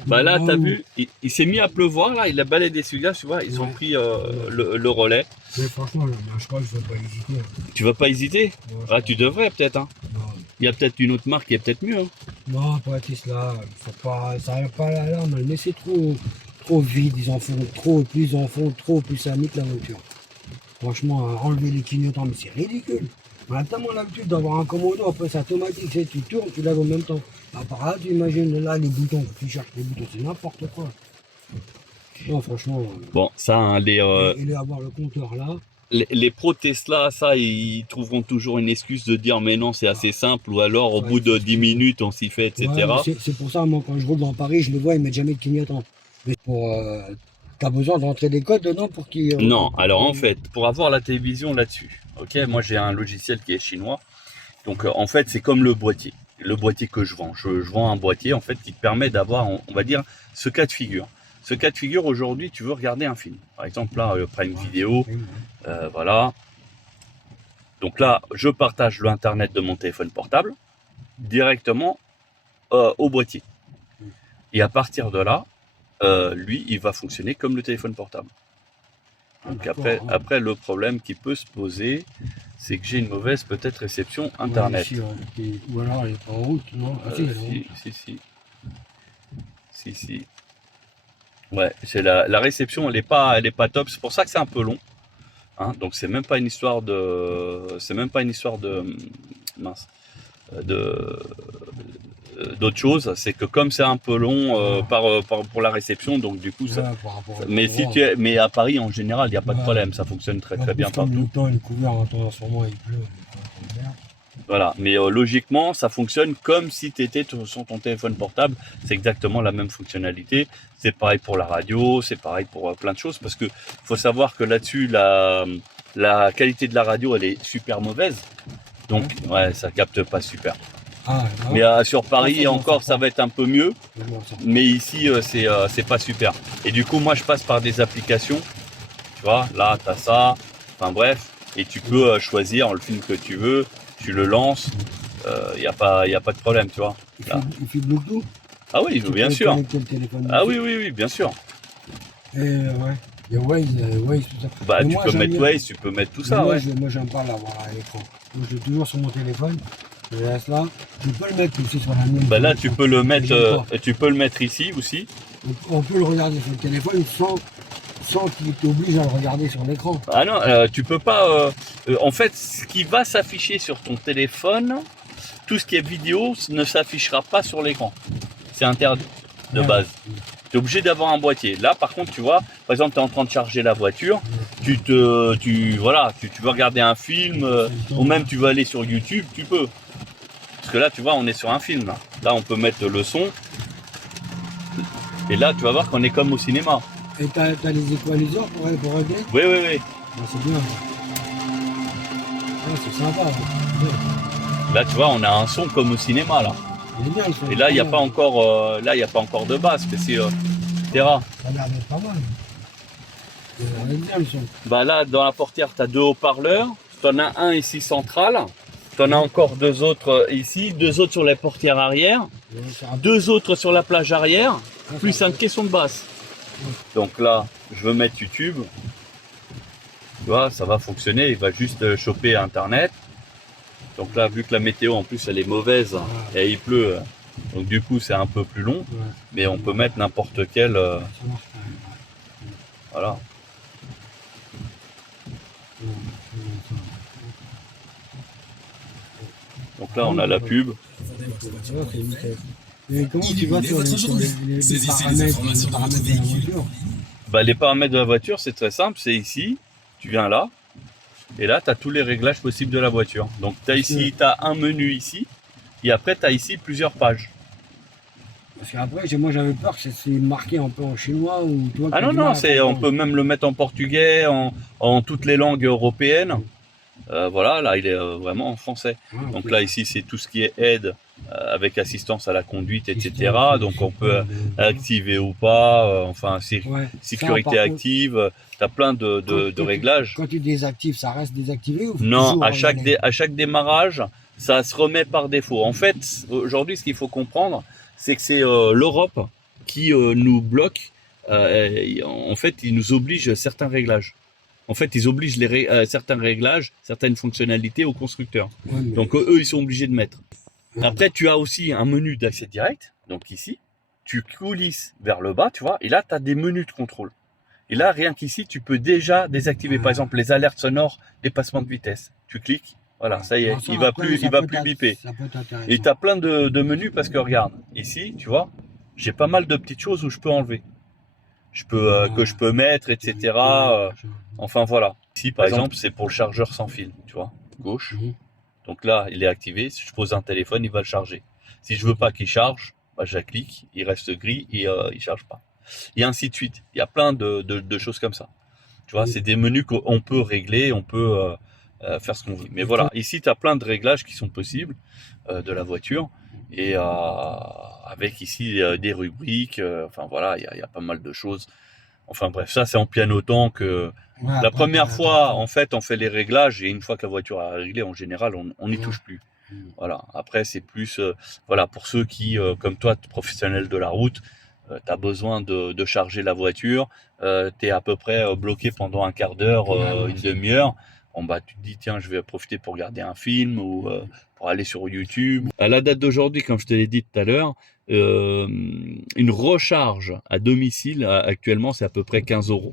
Bah là, t'as vu, il s'est mis à pleuvoir, là, il a balayé des celui-là, tu vois, ils ont pris le relais. Mais franchement, je crois que je ne vais pas hésiter. Tu vas pas hésiter? Ah, tu devrais peut-être, hein. Il y a peut-être une autre marque qui est peut-être mieux. Hein. Non, pas Tesla, faut pas, ça n'arrive pas à l'alarme, mais c'est trop vide, ils en font trop, plus ils en font trop, plus ça nique la voiture. Franchement, enlever les clignotants, mais c'est ridicule. On a tellement l'habitude d'avoir un commando, après c'est automatique, tu tournes, tu lèves en même temps. À part là, tu imagines là les boutons, tu cherches les boutons, c'est n'importe quoi. Non, franchement. Bon, ça, hein, et avoir le compteur là. Les pros Tesla, ça, ils trouveront toujours une excuse de dire mais non, c'est assez simple, ou alors au bout de 10 minutes, on s'y fait, etc. Ouais, c'est pour ça, moi, quand je roule dans Paris, je les vois, ils mettent jamais de clignotants. Mais t'as besoin de rentrer des codes dedans pour qu'ils... non, alors en fait, pour avoir la télévision là-dessus, ok, moi j'ai un logiciel qui est chinois, donc en fait, c'est comme le boîtier que je vends. Je vends un boîtier, en fait, qui te permet d'avoir, on va dire, ce cas de figure. Ce cas de figure, aujourd'hui, tu veux regarder un film. Par exemple, là, Prime Vidéo, voilà. Donc là, je partage l'internet de mon téléphone portable directement au boîtier. Et à partir de là, lui, il va fonctionner comme le téléphone portable. Donc D'accord, après, ouais. après, le problème qui peut se poser, c'est que j'ai une mauvaise peut-être réception internet. Ouais, ici, ouais. Ou alors elle est pas en route, non? Ah si, elle est en route. Si. Ouais, c'est la réception, elle est pas top. C'est pour ça que c'est un peu long. Hein. Donc c'est même pas une histoire de mince, de d'autre chose. C'est que comme c'est un peu long pour la réception, donc du coup ça. Ouais, par rapport à Mais l'endroit, ouais. mais à Paris en général, il n'y a pas de Ouais. problème. Ça fonctionne très En très plus, bien comme partout. le temps est couvert, en ce moment il pleut. Donc, merde. Voilà, mais logiquement, ça fonctionne comme si tu étais sur ton téléphone portable. C'est exactement la même fonctionnalité. C'est pareil pour la radio, c'est pareil pour plein de choses. Parce que faut savoir que là-dessus, la qualité de la radio, elle est super mauvaise. Donc, ouais, ça capte pas super. Ah, là, Mais sur Paris, ça, encore, ça va être un peu mieux. je m'en sors. Mais ici, c'est pas super. Et du coup, moi, je passe par des applications. Tu vois, là, tu as ça. Enfin, bref. Et tu peux choisir le film que tu veux. Tu le lances. Il n'y a pas de problème, tu vois. Là. Il fait Bluetooth? Ah oui, Tu bien peux sûr. connecter le téléphone Ah dessus. oui, bien sûr. Et ouais, il y a Waze, tout ça. Bah, Mais tu moi, peux j'aime mettre bien. Waze, tu peux mettre tout Mais ça, ouais. moi, j'aime pas l'avoir à l'écran. Moi, je l'ai toujours sur mon téléphone. Je le laisse là. Je peux le mettre aussi sur la mienne. Bah là, tu peux le mettre, J'aime pas. tu peux le mettre ici aussi. On peut le regarder sur le téléphone sans qu'il t'oblige à le regarder sur l'écran. Ah non, tu peux pas. En fait, ce qui va s'afficher sur ton téléphone, tout ce qui est vidéo, ne s'affichera pas sur l'écran. C'est interdit de Ouais. base. Tu es obligé d'avoir un boîtier. Là, par contre, tu vois, par exemple, tu es en train de charger la voiture, tu veux regarder un film, ou même tu veux aller sur YouTube, tu peux. Parce que là, tu vois, on est sur un film. Là, on peut mettre le son. Et là, tu vas voir qu'on est comme au cinéma. Et t'as les équaliseurs pour régler? Oui. Ah, c'est bien. Ah, c'est sympa. Ouais. Là, tu vois, on a un son comme au cinéma, là. Il est bien, le son. Et là, il n'y a pas encore, de basse, etc. Ça a l'air d'être pas mal. Ça a l'air d'être bien, le son. Bah là, dans la portière, tu as 2 haut-parleurs. Tu en as un ici central. Tu en as encore 2 autres ici, 2 autres sur la portière arrière, Ouais, ça a- 2 autres sur la plage arrière, Ah, plus ça a- un caisson de basse. Donc là, je veux mettre YouTube. Tu vois, ça va fonctionner. Il va juste choper Internet. Donc là, vu que la météo en plus elle est mauvaise et il pleut, donc du coup c'est un peu plus long. Ouais, Mais on peut mettre n'importe quel. ça marche quand même. Voilà. Ouais, ouais, Donc là, on a la pub. ça va, c'est nickel. Et comment tu vas sur les paramètres de la voiture? Bah, les paramètres de la voiture, c'est très simple. C'est ici. Tu viens là. Et là, tu as tous les réglages possibles de la voiture. Donc, tu as ici, tu as un menu ici. Et après, tu as ici plusieurs pages. Parce qu'après, moi j'avais peur que c'est marqué un peu en chinois ou toi. Ah non, on peut même le mettre en portugais, en toutes les langues européennes. Voilà, là, il est vraiment en français. Donc là, ici, c'est tout ce qui est aide avec assistance à la conduite, etc. Donc, on peut activer ou pas, sécurité active. Tu as plein de réglages. Quand tu désactives, ça reste désactivé ou Non, à chaque démarrage, ça se remet par défaut. En fait, aujourd'hui, ce qu'il faut comprendre, c'est que c'est l'Europe qui nous bloque. En fait, ils nous obligent certains réglages. En fait, ils obligent certains réglages, certaines fonctionnalités aux constructeurs. Ouais, donc, eux, ils sont obligés de mettre. Ouais. Après, tu as aussi un menu d'accès direct. Donc, ici, tu coulisses vers le bas, tu vois. Et là, tu as des menus de contrôle. Et là, rien qu'ici, tu peux déjà désactiver, par exemple, les alertes sonores, dépassement de vitesse. Tu cliques, voilà, ça y est, il va plus biper. Et tu as plein de menus parce que, regarde, ici, tu vois, j'ai pas mal de petites choses où je peux enlever. Que je peux mettre, etc. Enfin voilà. Ici par exemple c'est pour le chargeur sans fil, tu vois, gauche. Donc là il est activé, si je pose un téléphone il va le charger. Si je veux pas qu'il charge, bah, je clique, il reste gris et il charge pas. Et ainsi de suite. Il y a plein de choses comme ça. Tu vois, c'est des menus qu'on peut régler, on peut faire ce qu'on veut. Mais voilà, ici tu as plein de réglages qui sont possibles de la voiture. Et avec ici des rubriques, enfin voilà, il y a pas mal de choses. Enfin bref, ça c'est en pianotant que la première fois, en fait, on fait les réglages et une fois que la voiture est réglée, en général, on n'y touche plus. Voilà. Après, c'est plus, voilà, pour ceux qui, comme toi, professionnels de la route, tu as besoin de charger la voiture, tu es à peu près bloqué pendant un quart d'heure, une demi-heure. Bon, bah, tu te dis, tiens, je vais profiter pour regarder un film ou pour aller sur YouTube. À la date d'aujourd'hui, comme je te l'ai dit tout à l'heure, une recharge à domicile, actuellement, c'est à peu près 15 €.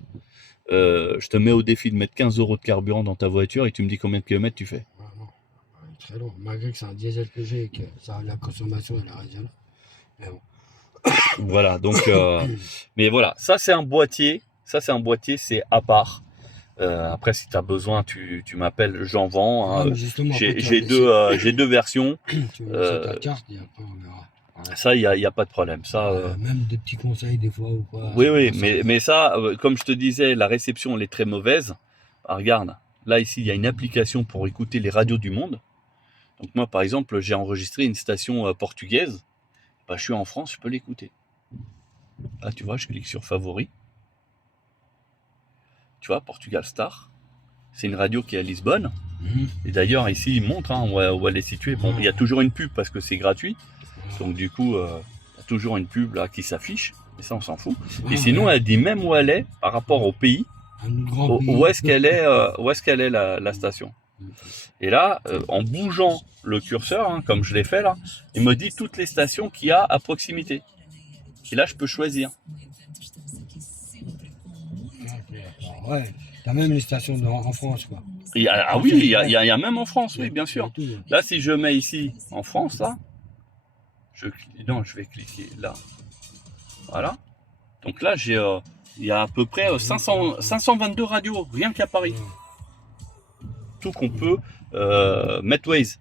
Je te mets au défi de mettre 15 € de carburant dans ta voiture et tu me dis combien de kilomètres tu fais. Ouais, non, très long. Malgré que c'est un diesel que j'ai et que la consommation elle est raisonnable. Mais bon. Voilà, donc, mais voilà, ça c'est un boîtier, c'est à part. Après, si tu as besoin, tu m'appelles, j'en vends. Hein. Ouais, justement, J'ai deux versions. Tu me laisses ta carte et après on verra. Ouais. Ça, il y a pas de problème. Ça, Même des petits conseils des fois ou quoi. oui, mais ça, comme je te disais, la réception elle est très mauvaise. Ah, regarde, là ici, il y a une application pour écouter les radios du monde. Donc moi, par exemple, j'ai enregistré une station portugaise. Bah, je suis en France, je peux l'écouter. Là, tu vois, je clique sur Favoris. Tu vois, Portugal Star. C'est une radio qui est à Lisbonne. Et d'ailleurs, ici, il montre hein, où elle est située. Bon, il y a toujours une pub parce que c'est gratuit. Donc, du coup, il y a toujours une pub là qui s'affiche. Mais ça, on s'en fout. Et sinon, elle dit même où elle est par rapport au pays. Où est-ce qu'elle est, la station. Et là, en bougeant le curseur, hein, comme je l'ai fait là, il me dit toutes les stations qu'il y a à proximité. Et là, je peux choisir. Ouais, t'as même les stations en France, quoi. Oui, il y a même en France, oui, bien sûr. Là, si je mets ici, en France, là, je vais cliquer là. Voilà. Donc là, il y a à peu près 522 radios, rien qu'à Paris. Tout qu'on peut mettre Waze.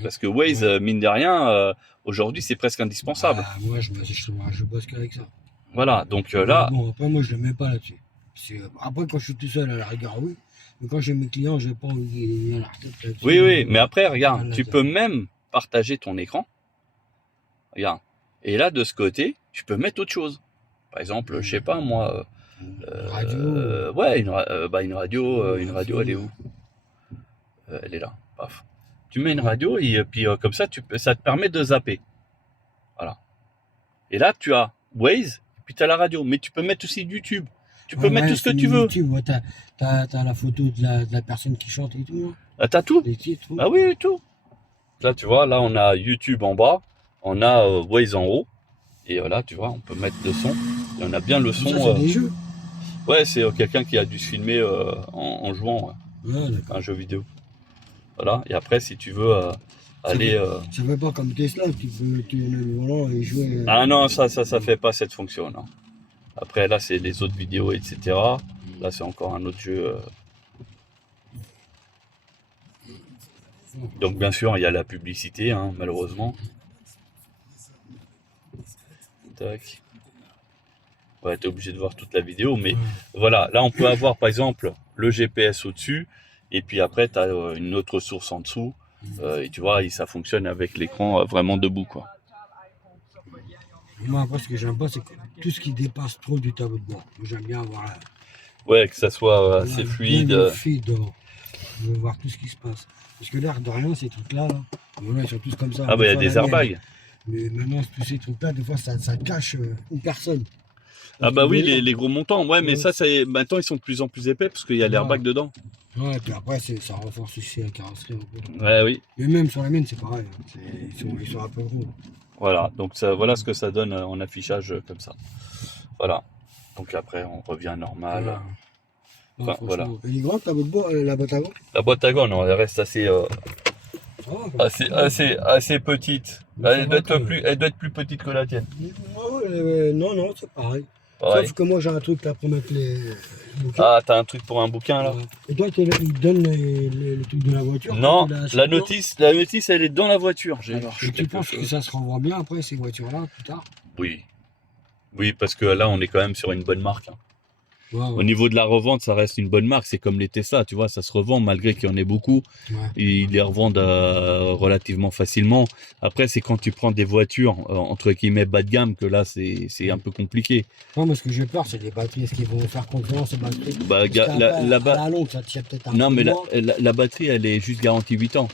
Parce que Waze, mine de rien, aujourd'hui, c'est presque indispensable. Moi, je bosse qu'avec ça. Voilà, donc là... Bon, après, moi, je ne le mets pas là-dessus. Après, quand je suis tout seul, à la rigueur, oui. Mais quand j'ai mes clients, je n'ai pas envie de la tête là-dessus. Oui, mais après, regarde, tu peux même partager ton écran. Regarde. Et là, de ce côté, tu peux mettre autre chose. Par exemple, je sais pas, moi... une radio. Ouais, une radio, elle est où? Elle est là, paf. Tu mets une radio et puis comme ça, ça te permet de zapper. Voilà. Et là, tu as Waze, puis tu as la radio. Mais tu peux mettre aussi YouTube. Tu peux mettre tout ce que tu veux. YouTube, ouais, t'as la photo de la personne qui chante et tout. Ah, t'as tout. Les titres. Ah oui, tout. Là, tu vois, là, on a YouTube en bas. On a Waze en haut. Et là, tu vois, on peut mettre le son. Et on a bien le son. Ça, c'est des jeux. Ouais, c'est quelqu'un qui a dû se filmer en jouant un jeu vidéo. Voilà. Et après, si tu veux aller... Ça fait pas comme Tesla, tu peux tourner le volant et jouer... Ah non, ça fait pas cette fonction, non. Après, là, c'est les autres vidéos, etc. Là, c'est encore un autre jeu. Donc, bien sûr, il y a la publicité, hein, malheureusement. Tac. Ouais, t'es obligé de voir toute la vidéo, mais voilà. Là, on peut avoir, par exemple, le GPS au-dessus, et puis après, tu as une autre source en dessous. Et tu vois, ça fonctionne avec l'écran vraiment debout, quoi. Moi, après, ce que j'aime pas, c'est que tout ce qui dépasse trop du tableau de bord. Moi, j'aime bien avoir ouais, que ça soit assez fluide. Devant. Je veux voir tout ce qui se passe. Parce que l'air de rien, ces trucs-là, voilà, ils sont tous comme ça. Ah, bah, il y a des airbags. Mais maintenant, tous ces trucs-là, des fois, ça cache une personne. Ah, bah oui, les gros montants. Ouais, mais ça, maintenant, ils sont de plus en plus épais parce qu'il y a l'airbag dedans. Ouais, et puis après, ça renforce aussi la carrosserie un peu. Ouais, oui. Mais même sur la mienne, c'est pareil. Ils sont un peu gros. Voilà, donc ça, voilà ce que ça donne en affichage comme ça. Voilà. Donc après, on revient normal. Ouais. Enfin, voilà. Elle est grande, la boîte à gants? La boîte à gants, non, elle reste assez petite. Elle doit être plus petite que la tienne. Non, c'est pareil. Pareil. Sauf que moi, j'ai un truc là pour mettre les bouquins. Ah, t'as un truc pour un bouquin là? Et toi, il donne le truc de la voiture? Non, la notice, elle est dans la voiture. Alors, tu penses que ça se renvoie bien après ces voitures-là, plus tard? Oui. Oui, parce que là, on est quand même sur une bonne marque. Hein. Ouais. Au niveau de la revente, ça reste une bonne marque. C'est comme les Tesla, tu vois, ça se revend malgré qu'il y en ait beaucoup. Ouais. Ils les revendent relativement facilement. Après, c'est quand tu prends des voitures entre guillemets bas de gamme que là, c'est un peu compliqué. Ouais, moi, ce que j'ai peur, c'est les batteries. Est-ce qu'ils vont faire confiance aux batteries? Bah, à la longue, ça tient peut-être un peu. Non, mais la batterie, elle est juste garantie 8 ans.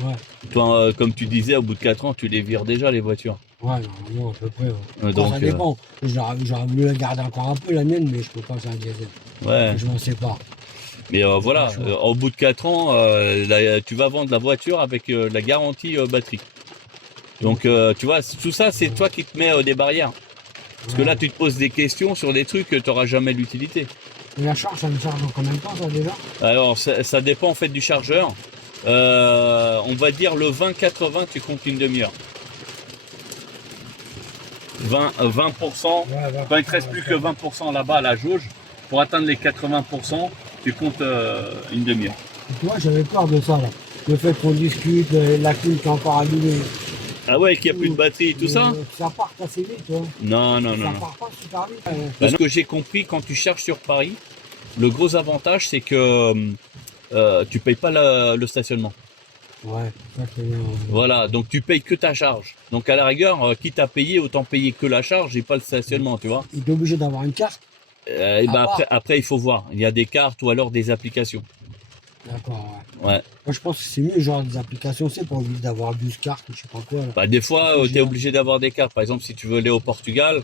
Ouais. Toi, comme tu disais, au bout de 4 ans, tu les vires déjà, les voitures. Ouais, normalement, à peu près. Ouais. Donc, Ça dépend. J'aurais voulu la garder encore un peu, la mienne, mais je peux pas faire un diesel. ouais. Je m'en sépare. Mais voilà, Franchement. au bout de 4 ans, tu vas vendre la voiture avec la garantie batterie. Donc, tu vois, tout ça, c'est toi qui te mets des barrières. Parce que là, tu te poses des questions sur des trucs que tu n'auras jamais l'utilité. Et la charge, ça me charge en combien de temps, ça, déjà? Alors, ça dépend en fait du chargeur. On va dire le 20-80, tu comptes une demi-heure. 20%, Ouais, quand il ne te reste plus que 20% là-bas à la jauge, pour atteindre les 80%, tu comptes une demi-heure. Tu vois, j'avais peur de ça, là. Le fait qu'on discute, la clim qui est encore allumée. Ah ouais, qu'il n'y a plus de batterie et tout ça? Ça part assez vite, toi. Non, non, Ça non, non. part pas super vite. Ce que j'ai compris, quand tu charges sur Paris, le gros avantage, c'est que tu payes pas le stationnement. Ouais, ça c'est bien. Voilà, donc tu payes que ta charge. Donc à la rigueur, quitte à payer, autant payer que la charge et pas le stationnement, tu vois. Il est obligé d'avoir une carte. Et ben après, il faut voir. Il y a des cartes ou alors des applications. D'accord, ouais. Ouais. Moi, je pense que c'est mieux, genre des applications, c'est pour éviter d'avoir 12 cartes ou je sais pas quoi. Là. Bah, des fois, tu es obligé d'avoir des cartes. Par exemple, si tu veux aller au Portugal,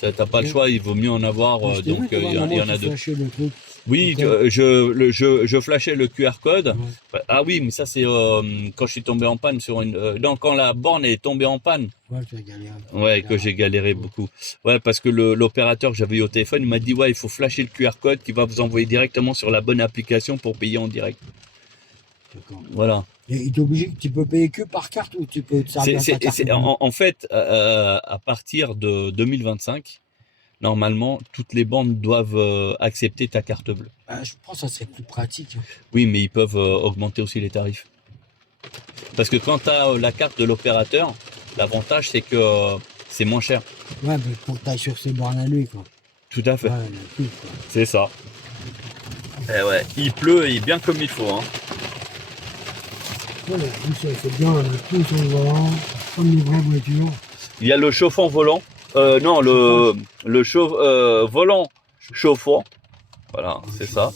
t'as pas le choix, il vaut mieux en avoir. Donc il y en a deux. Le truc. Oui, Okay. je flashais le QR code. Ouais. Ah oui, mais ça c'est quand je suis tombé en panne sur une. Non, quand la borne est tombée en panne. Ouais, tu as galéré. Ouais, que j'ai galéré beaucoup. Ouais, parce que l'opérateur que j'avais eu au téléphone, il m'a dit ouais, il faut flasher le QR code qui va vous envoyer directement sur la bonne application pour payer en direct. D'accord. Voilà. Et il est obligé que tu peux payer que par carte ou tu peux te servir de ta carte. En fait, à partir de 2025. Normalement, toutes les bandes doivent accepter ta carte bleue. Je pense que ça serait plus pratique. Oui, mais ils peuvent augmenter aussi les tarifs. Parce que quand tu as la carte de l'opérateur, l'avantage c'est que c'est moins cher. Ouais, mais pour que tu ailles sur ces bornes à lui, quoi. Tout à fait. Ouais, le truc, quoi. C'est ça. Eh ouais, il pleut et bien comme il faut. Hein. Ouais, c'est bien, tout sur le volant, comme les vraies voitures. Il y a le chauffant volant. Non, le volant chauffant. Voilà, c'est ça.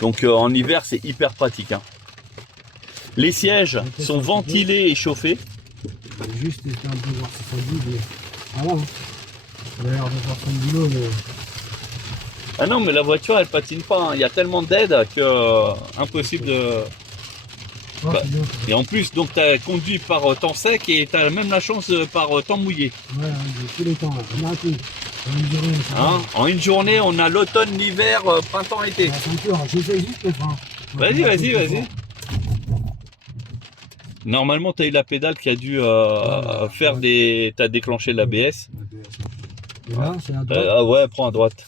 Donc en hiver, c'est hyper pratique. Hein. Les sièges sont ventilés et chauffés. Juste essayer un peu voir si ça bouge. Mais... Voilà. Ça a l'air de faire son boulot, mais... Ah non, mais la voiture, elle patine pas. Hein. Il y a tellement d'aide que impossible de... Ah, Bah, c'est bien. Et en plus, donc tu as conduit par temps sec et tu as même la chance par temps mouillé. Ouais, tous les temps, là. On a tout. Hein, en une journée, on a l'automne, l'hiver, printemps, été. La ceinture, j'essaie juste le frein. Vas-y. Normalement, tu as eu la pédale qui a dû faire des... Tu as déclenché l'ABS. Et là, c'est à droite. Ah ouais, prends à droite.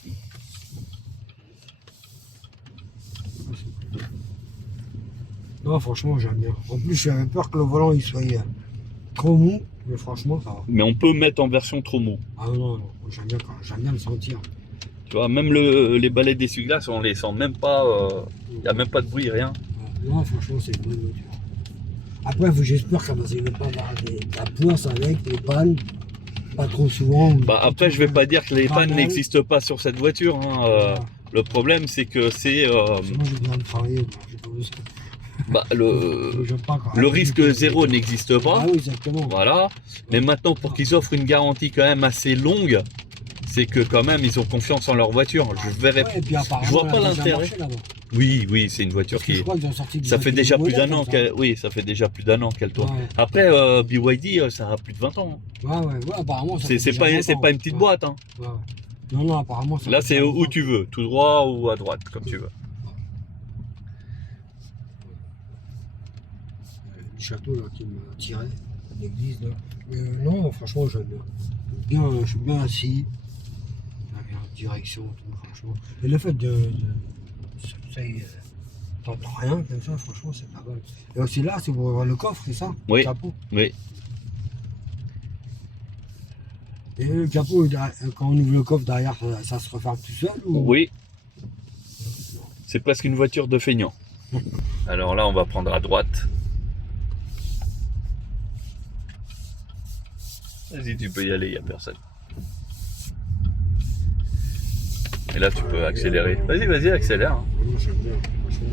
Non, franchement, j'aime bien. En plus, j'avais peur que le volant il soit trop mou, mais franchement, ça va. Mais on peut mettre en version trop mou. Ah non, j'aime bien le sentir. Tu vois, même les balais d'essuie-glace, on les sent même pas. Il n'y a même pas de bruit, rien. Non, franchement, c'est une bonne voiture. Après, j'espère que ça va pas avoir de la poisse avec, des pannes, pas trop souvent. Bah, après, je vais pas dire que les Pas pannes mal. n'existent pas sur cette voiture. Hein. Voilà. Le problème, c'est que c'est. Parce que moi, j'ai besoin de travailler. J'ai pas besoin. Bah, J'aime pas quand le même. risque zéro n'existe pas. Ah oui, exactement. Voilà. Mais maintenant, pour qu'ils offrent une garantie quand même assez longue, c'est que quand même, ils ont confiance en leur voiture. Je verrais. Ouais, et puis, apparemment, je vois pas elle a déjà l'intérêt. marché, là-bas. Oui, c'est une voiture Parce que je qui. crois qu'ils ont sorti des Ça fait voitures déjà plus modèles d'un an comme ça. qu'elle. Oui, ça fait déjà plus d'un an qu'elle tourne. Ouais. Après, BYD, ça a plus de 20 ans. Hein. Ouais, apparemment. ça C'est fait pas, déjà c'est 20 pas ans. une petite Ouais. boîte. Hein. Ouais. Non, apparemment. ça Là, fait c'est déjà où 20 tu veux, tout droit ou à droite, comme tu veux. Le château là qui me tirait, l'église là. Non, franchement, j'aime bien. Je suis bien assis. La direction, tout, franchement. Et le fait ça y est, t'entends rien comme ça, franchement, c'est pas mal. Et aussi là, c'est pour avoir le coffre, c'est ça? Oui. Le capot. Oui. Et le capot, quand on ouvre le coffre derrière, ça se referme tout seul ou... Oui. C'est presque une voiture de feignant. Alors là, on va prendre à droite. Vas-y, tu peux y aller, il n'y a personne. Et là, tu peux accélérer. Vas-y, accélère. Hein. Moi, j'aime bien, franchement.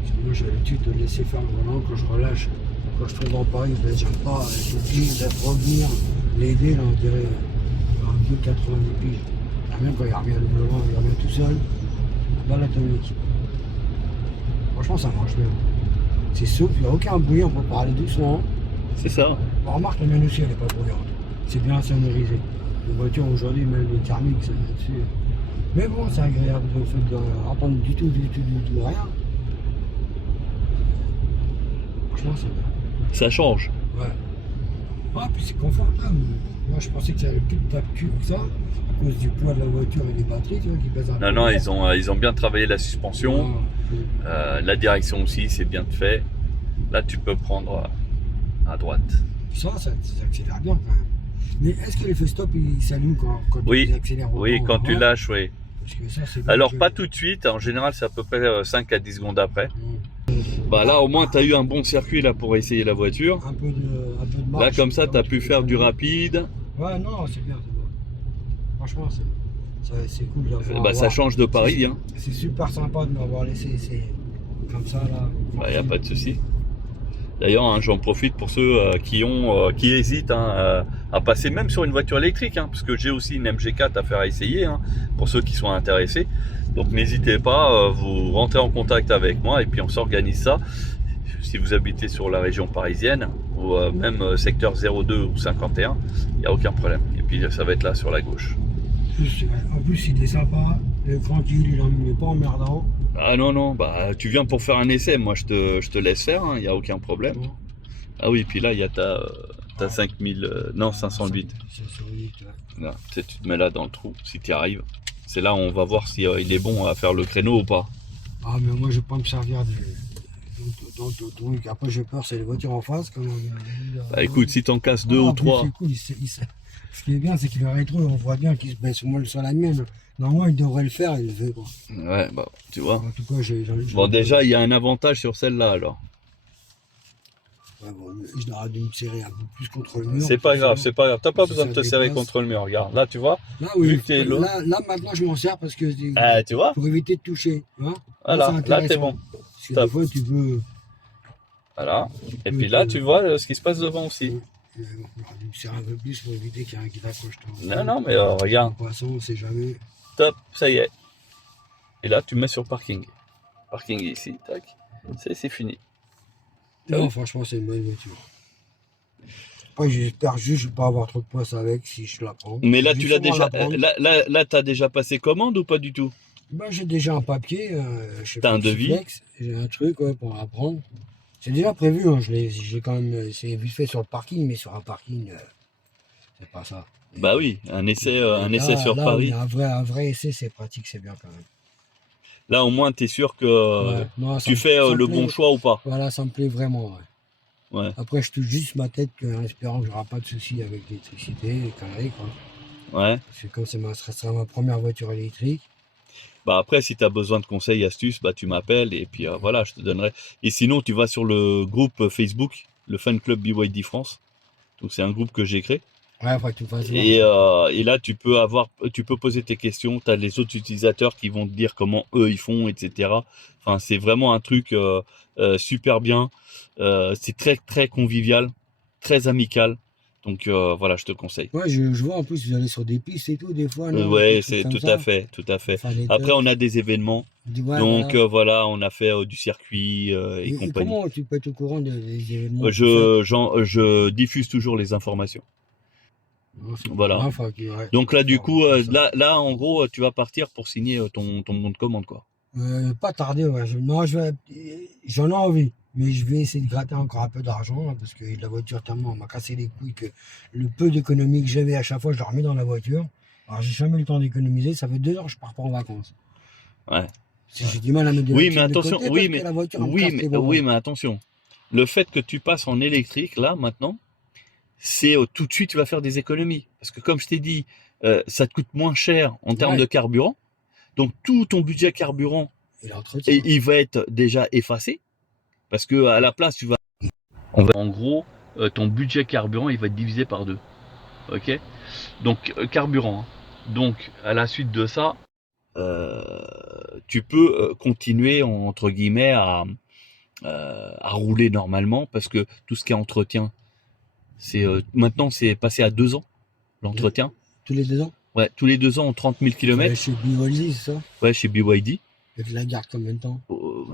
Parce que moi, j'ai l'habitude de laisser faire le volant quand je relâche. Quand je trouve dans Paris, j'aime pas, j'ai obligé de revenir. L'aider, là, on dirait un peu 90 piges. Même quand il revient doublement, il revient tout seul, dans l'atomique. Franchement, ça marche bien. C'est souple, il n'y a aucun bruit, on peut parler doucement. C'est ça. Bon, remarque, la mienne aussi, elle n'est pas bruyante. C'est bien sonorisé. Les voitures aujourd'hui, même les thermiques, c'est là-dessus. Mais bon, c'est agréable le fait d'entendre du tout rien. Franchement, c'est bien. Ça change. Ouais. Ah, puis c'est confortable. Moi, je pensais que ça avait plus de tape-cul que ça, à cause du poids de la voiture et des batteries, tu vois, qui pèsent un peu. Non, ils ont bien travaillé la suspension. La direction aussi, c'est bien fait. Là, tu peux prendre à droite. Ça accélère bien quand même. Mais est-ce que les feux stop, ils s'allument quand Oui, tu accélères? oui, quand tu lâches, oui. Parce que ça, c'est bien Alors, que- pas tout de suite. En général, c'est à peu près 5 à 10 secondes après. Mm. Bah là, au moins, tu as eu un bon circuit là pour essayer la voiture. Un peu de marche. Là, comme ça, tu as pu peux faire du freiner. rapide. Ouais, non, c'est bien, c'est bien. Franchement, c'est cool d'avoir. Bah, ça change de Paris. Hein. C'est super sympa de m'avoir laissé comme ça là. Bah, y a pas de souci. D'ailleurs, hein, j'en profite pour ceux qui hésitent à passer même sur une voiture électrique, hein, parce que j'ai aussi une MG4 à faire essayer, hein, pour ceux qui sont intéressés. Donc n'hésitez pas, vous rentrez en contact avec moi et puis on s'organise ça. Si vous habitez sur la région parisienne ou même secteur 02 ou 51, il n'y a aucun problème. Et puis ça va être là sur la gauche. En plus, il est sympa, il est tranquille, il n'est pas emmerdant. Ah non, bah tu viens pour faire un essai, moi je te laisse faire, il n'y a aucun problème. Bon. Ah oui, puis là il y a ta 5000, non 508. 508, ouais. Là, tu te mets là dans le trou si tu y arrives. C'est là où on va voir si il est bon à faire le créneau ou pas. Ah, mais moi, je ne vais pas me servir d'autres trucs. Après, j'ai peur, c'est les voitures en face. Comme on dit, Bah écoute, si t'en casses deux Ah, ou en plus, trois, c'est cool, ce qui est bien, c'est qu'il le rétro, on voit bien qu'il se baisse moins sur la mienne. Normalement, il devrait le faire, il le fait quoi. ouais, bah tu vois. En tout cas, Bon, déjà il y a un avantage sur celle-là alors. Ouais, bon, je n'aurais dû me serrer un peu plus contre le mur. C'est pas grave, sinon- c'est pas grave. T'as pas si besoin ça de te serrer dépasse. contre le mur. Regarde, là tu vois. Là, oui, Vu que t'es loin. là, maintenant, je m'en sers parce que Tu vois. pour éviter de toucher. Hein. Voilà, c'est là intéressant. t'es bon. Parce que Top. des fois, tu peux. Voilà. Et puis là tu vois ce qui se passe devant aussi. Bon, j'aurais dû me serrer un peu plus pour éviter qu'il y ait un qui t'accroche. Non, mais regarde. De toute façon, on sait jamais. Top, ça y est. Et là tu mets sur parking. Parking ici, tac. C'est fini. Non, franchement, c'est une bonne voiture. Après, j'espère juste je ne vais pas avoir trop de poids avec si je la prends. Mais là Je tu vais l'as souvent déjà. la prendre. Là t'as déjà passé commande ou pas du tout? Ben, j'ai déjà un papier. Je sais T'as pas, un devis? Flex, j'ai un truc ouais, pour la prendre. C'est déjà prévu. Hein, j'ai quand même. C'est vite fait sur le parking, mais sur un parking, c'est pas ça. Bah oui, un essai Là, sur là, Paris. il y a un vrai essai, c'est pratique, c'est bien quand même. Là au moins t'es sûr que Ouais, non, ça tu me- fais ça me le plaît. bon choix ou pas. Voilà, ça me plaît vraiment. Ouais. Ouais. Après, je touche juste ma tête en espérant que j'aurai pas de soucis avec l'électricité, les conneries, quoi. Ouais. Parce que comme ce sera ma première voiture électrique, Bah après, si tu as besoin de conseils, astuces, bah tu m'appelles et puis voilà, je te donnerai. Et sinon, tu vas sur le groupe Facebook, le fan club BYD France. Donc c'est un groupe que j'ai créé. ouais, faut que tu fasses Et là, tu peux poser tes questions. Tu as les autres utilisateurs qui vont te dire comment eux ils font, etc. Enfin, c'est vraiment un truc super bien. C'est très très convivial, très amical. Donc voilà, je te conseille. Ouais, je vois en plus, vous allez sur des pistes et tout, des fois. non, Ouais, des trucs c'est comme tout ça. à fait, tout à fait. Enfin, les Après, teufs. on a des événements. Ouais, Donc voilà. voilà, on a fait du circuit et Et compagnie. comment tu peux être au courant des événements? Je diffuse toujours les informations. Non, c'est Voilà. pas grave, ouais. Donc là, du Faut coup, faire ça. là, en gros, tu vas partir pour signer ton bon de commande, quoi. Pas tarder, ouais. Non, j'en ai envie, mais je vais essayer de gratter encore un peu d'argent là, parce que la voiture, tellement, on m'a cassé les couilles que le peu d'économie que j'avais à chaque fois, je l'ai remis dans la voiture. Alors, j'ai jamais eu le temps d'économiser. Ça fait 2 heures que je pars pas en vacances. Ouais. Si j'ai du mal à mettre de la Oui, thune mais de attention, côté, oui, parce mais que la voiture, elle me casse les bonbons. oui, mais attention. Le fait que tu passes en électrique, là, maintenant, c'est tout de suite, tu vas faire des économies. Parce que comme je t'ai dit, ça te coûte moins cher en termes Ouais. de carburant. Donc tout ton budget carburant, Et l'entretien. et il va être déjà effacé parce que à la place tu vas en gros ton budget carburant il va être divisé par 2. Ok, donc carburant, hein. Donc à la suite de ça tu peux continuer entre guillemets à rouler normalement parce que tout ce qui est entretien Maintenant, c'est passé à 2 ans, l'entretien. Tous les 2 ans? Ouais, tous les 2 ans, 30 000 km. Chez BYD, c'est ça? Ouais, chez BYD. Et tu la gardes combien de temps?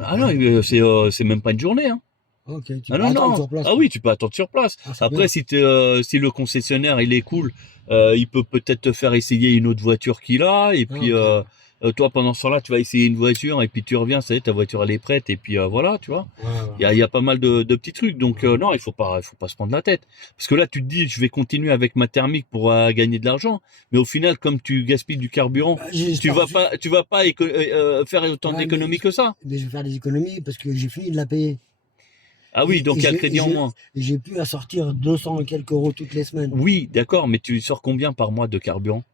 Ah non, c'est même pas une journée. Hein. Ok, tu Ah peux non, attendre non. sur place. Ah oui, tu peux attendre sur place. Ah, c'est Après, bien. si le concessionnaire il est cool, il peut peut-être te faire essayer une autre voiture qu'il a. Et puis, ok. toi, pendant ce temps-là, tu vas essayer une voiture et puis tu reviens, ça y est, ta voiture elle est prête. Et puis voilà, tu vois. Ouais, Il y a pas mal de petits trucs. Donc non, il faut pas se prendre la tête. Parce que là, tu te dis, je vais continuer avec ma thermique pour gagner de l'argent. Mais au final, comme tu gaspilles du carburant, Bah, tu vas pas faire autant Ouais, d'économies que ça. mais je vais faire des économies parce que j'ai fini de la payer. Ah oui, Et- donc et il y a le j'ai- crédit en j'ai- moins. Et j'ai pu à sortir 200 et quelques euros toutes les semaines. Oui, d'accord, mais tu sors combien par mois de carburant?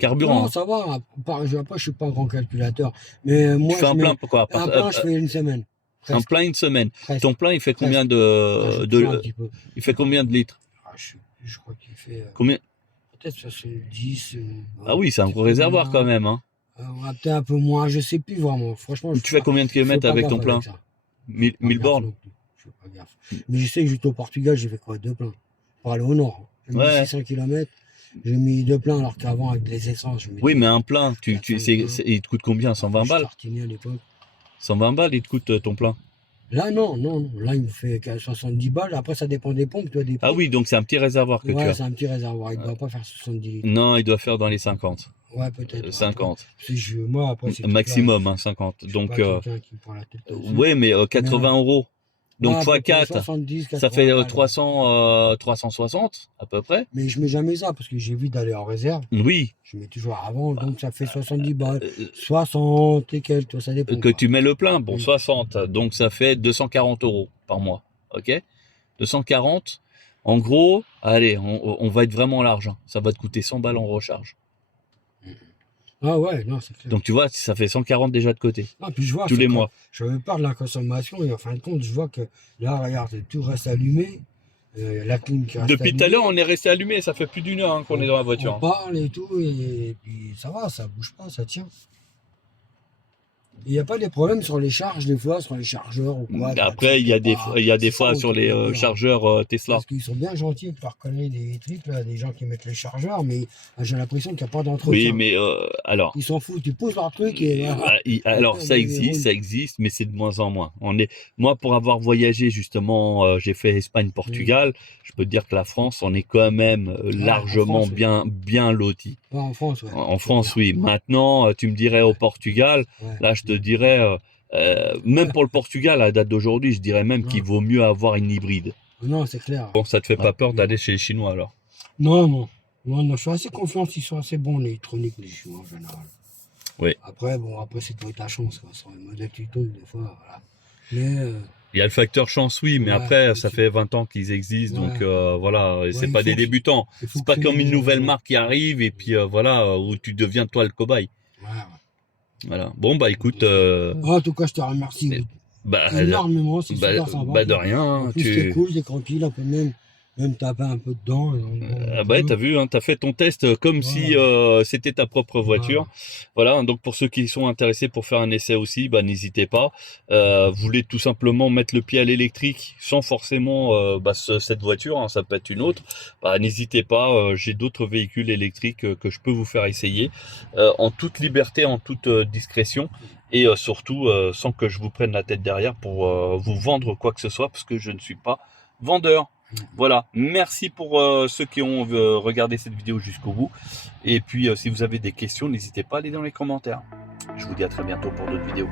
Carburant, Non, hein. ça va. Après, je suis pas un grand calculateur. Mais moi, Tu fais un plein, pourquoi? un plein, je fais une semaine. Un Presque. plein une semaine. Presque. Ton plein, il fait combien Ouais, je fais un petit peu. il fait combien de litres? Ah, je crois qu'il fait Combien? peut-être 70. Ah oui, c'est un gros réservoir quand même, hein. Ouais, peut-être un peu moins, je sais plus vraiment. Franchement, Tu fais combien de je fais kilomètres pas avec gaffe ton plein? ça. 1000 Pas gaffe bornes? non plus. Je fais pas gaffe. Mais je sais que j'étais au Portugal, j'ai fait quoi? 2 pleins. Pour aller au nord. J'ai mis Ouais. 600 km. J'ai mis 2 pleins alors qu'avant, avec les essences, je mettais. Oui, mais un plein, il te coûte combien? 120 Je balles? tartinais à l'époque. 120 balles, il te coûte ton plein. Là, non. Là, il me fait 70 balles. Après, ça dépend des pompes, toi, des Ah pompes. oui, donc c'est un petit réservoir que tu Ouais, as. c'est un petit réservoir. Il ne doit pas faire 70 litres. Non, il doit faire dans les 50. Ouais, peut-être. 50. Parce que moi, après, c'est Maximum, hein, 50. Je suis Donc, pas quelqu'un qui prend la tête là-dessus. ouais, mais 80 euros. Donc, Ouais, fois à peu près 4, 70, ça 80 fait balles. 360 à peu près. Mais je mets jamais ça parce que j'évite d'aller en réserve. Oui, Je mets toujours avant, donc ça fait 70 balles. euh, 60 et quelques, toi, ça dépend. que quoi. tu mets le plein, bon, Oui. 60. Donc, ça fait 240 euros par mois. Ok? 240. En gros, allez, on va être vraiment large. Hein. Ça va te coûter 100 balles en recharge. Ah ouais, non, c'est clair. Donc, tu vois, ça fait 140 déjà de côté. Ah, puis je vois, Tous les quand mois. Je veux pas de la consommation et en fin de compte, je vois que là, regarde, tout reste allumé. La clim qui reste Depuis tout à allumée. l'heure, on est resté allumé. Ça fait plus d'une heure hein, qu'on est dans la voiture. On parle et tout, et puis ça va, ça bouge pas, ça tient. Il n'y a pas des problèmes sur les charges, des fois, sur les chargeurs ou quoi. Après, il y a des C'est fois ça, sur on les peut dire. chargeurs Tesla. Parce qu'ils sont bien gentils par connaître des trucs, là, des gens qui mettent les chargeurs, mais j'ai l'impression qu'il n'y a pas d'entretien. Oui, mais alors. Ils s'en foutent, ils posent leur truc et voilà. Alors Après, ça ils roulent. existe, mais c'est de moins en moins. Moi, pour avoir voyagé justement, j'ai fait Espagne-Portugal. Je peux te dire que la France, on est quand même largement France, oui. bien loti. Ouais, en France, ouais. En France, oui. Maintenant, tu me dirais au Portugal, Ouais. là, je te dirais, même pour le Portugal, à la date d'aujourd'hui, je dirais même qu'il vaut mieux avoir une hybride. Non, c'est clair. Bon, ça te fait pas peur d'aller chez les Chinois alors? Non, je suis assez confiant, ils sont assez bons, les électroniques, les Chinois en général. Oui. Après, c'est toi ta chance, quoi. Sur les modèles qui tombent, des fois, voilà. Mais, Il y a le facteur chance, oui, mais Ouais, après, ça c'est- fait 20 ans qu'ils existent, Ouais. donc voilà, c'est il pas faut des que- débutants. il faut C'est pas que comme les une gens- nouvelle marque qui arrive et puis voilà, où tu deviens toi le cobaye. Ouais. Voilà. Bon, bah écoute, En tout cas, je te remercie bah, énormément, c'est super sympa. bah de rien, En plus, c'est cool, c'est tranquille, on peut même taper un peu dedans. Ah bah, t'as vu, hein, t'as fait ton test comme si c'était ta propre voiture. Voilà, donc pour ceux qui sont intéressés pour faire un essai aussi, bah n'hésitez pas. Vous voulez tout simplement mettre le pied à l'électrique sans forcément cette voiture, hein, ça peut être une autre. Bah n'hésitez pas, j'ai d'autres véhicules électriques que je peux vous faire essayer en toute liberté, en toute discrétion. Et surtout sans que je vous prenne la tête derrière pour vous vendre quoi que ce soit, parce que je ne suis pas vendeur. Voilà, merci pour ceux qui ont regardé cette vidéo jusqu'au bout. Et puis si vous avez des questions, n'hésitez pas à aller dans les commentaires. Je vous dis à très bientôt pour d'autres vidéos.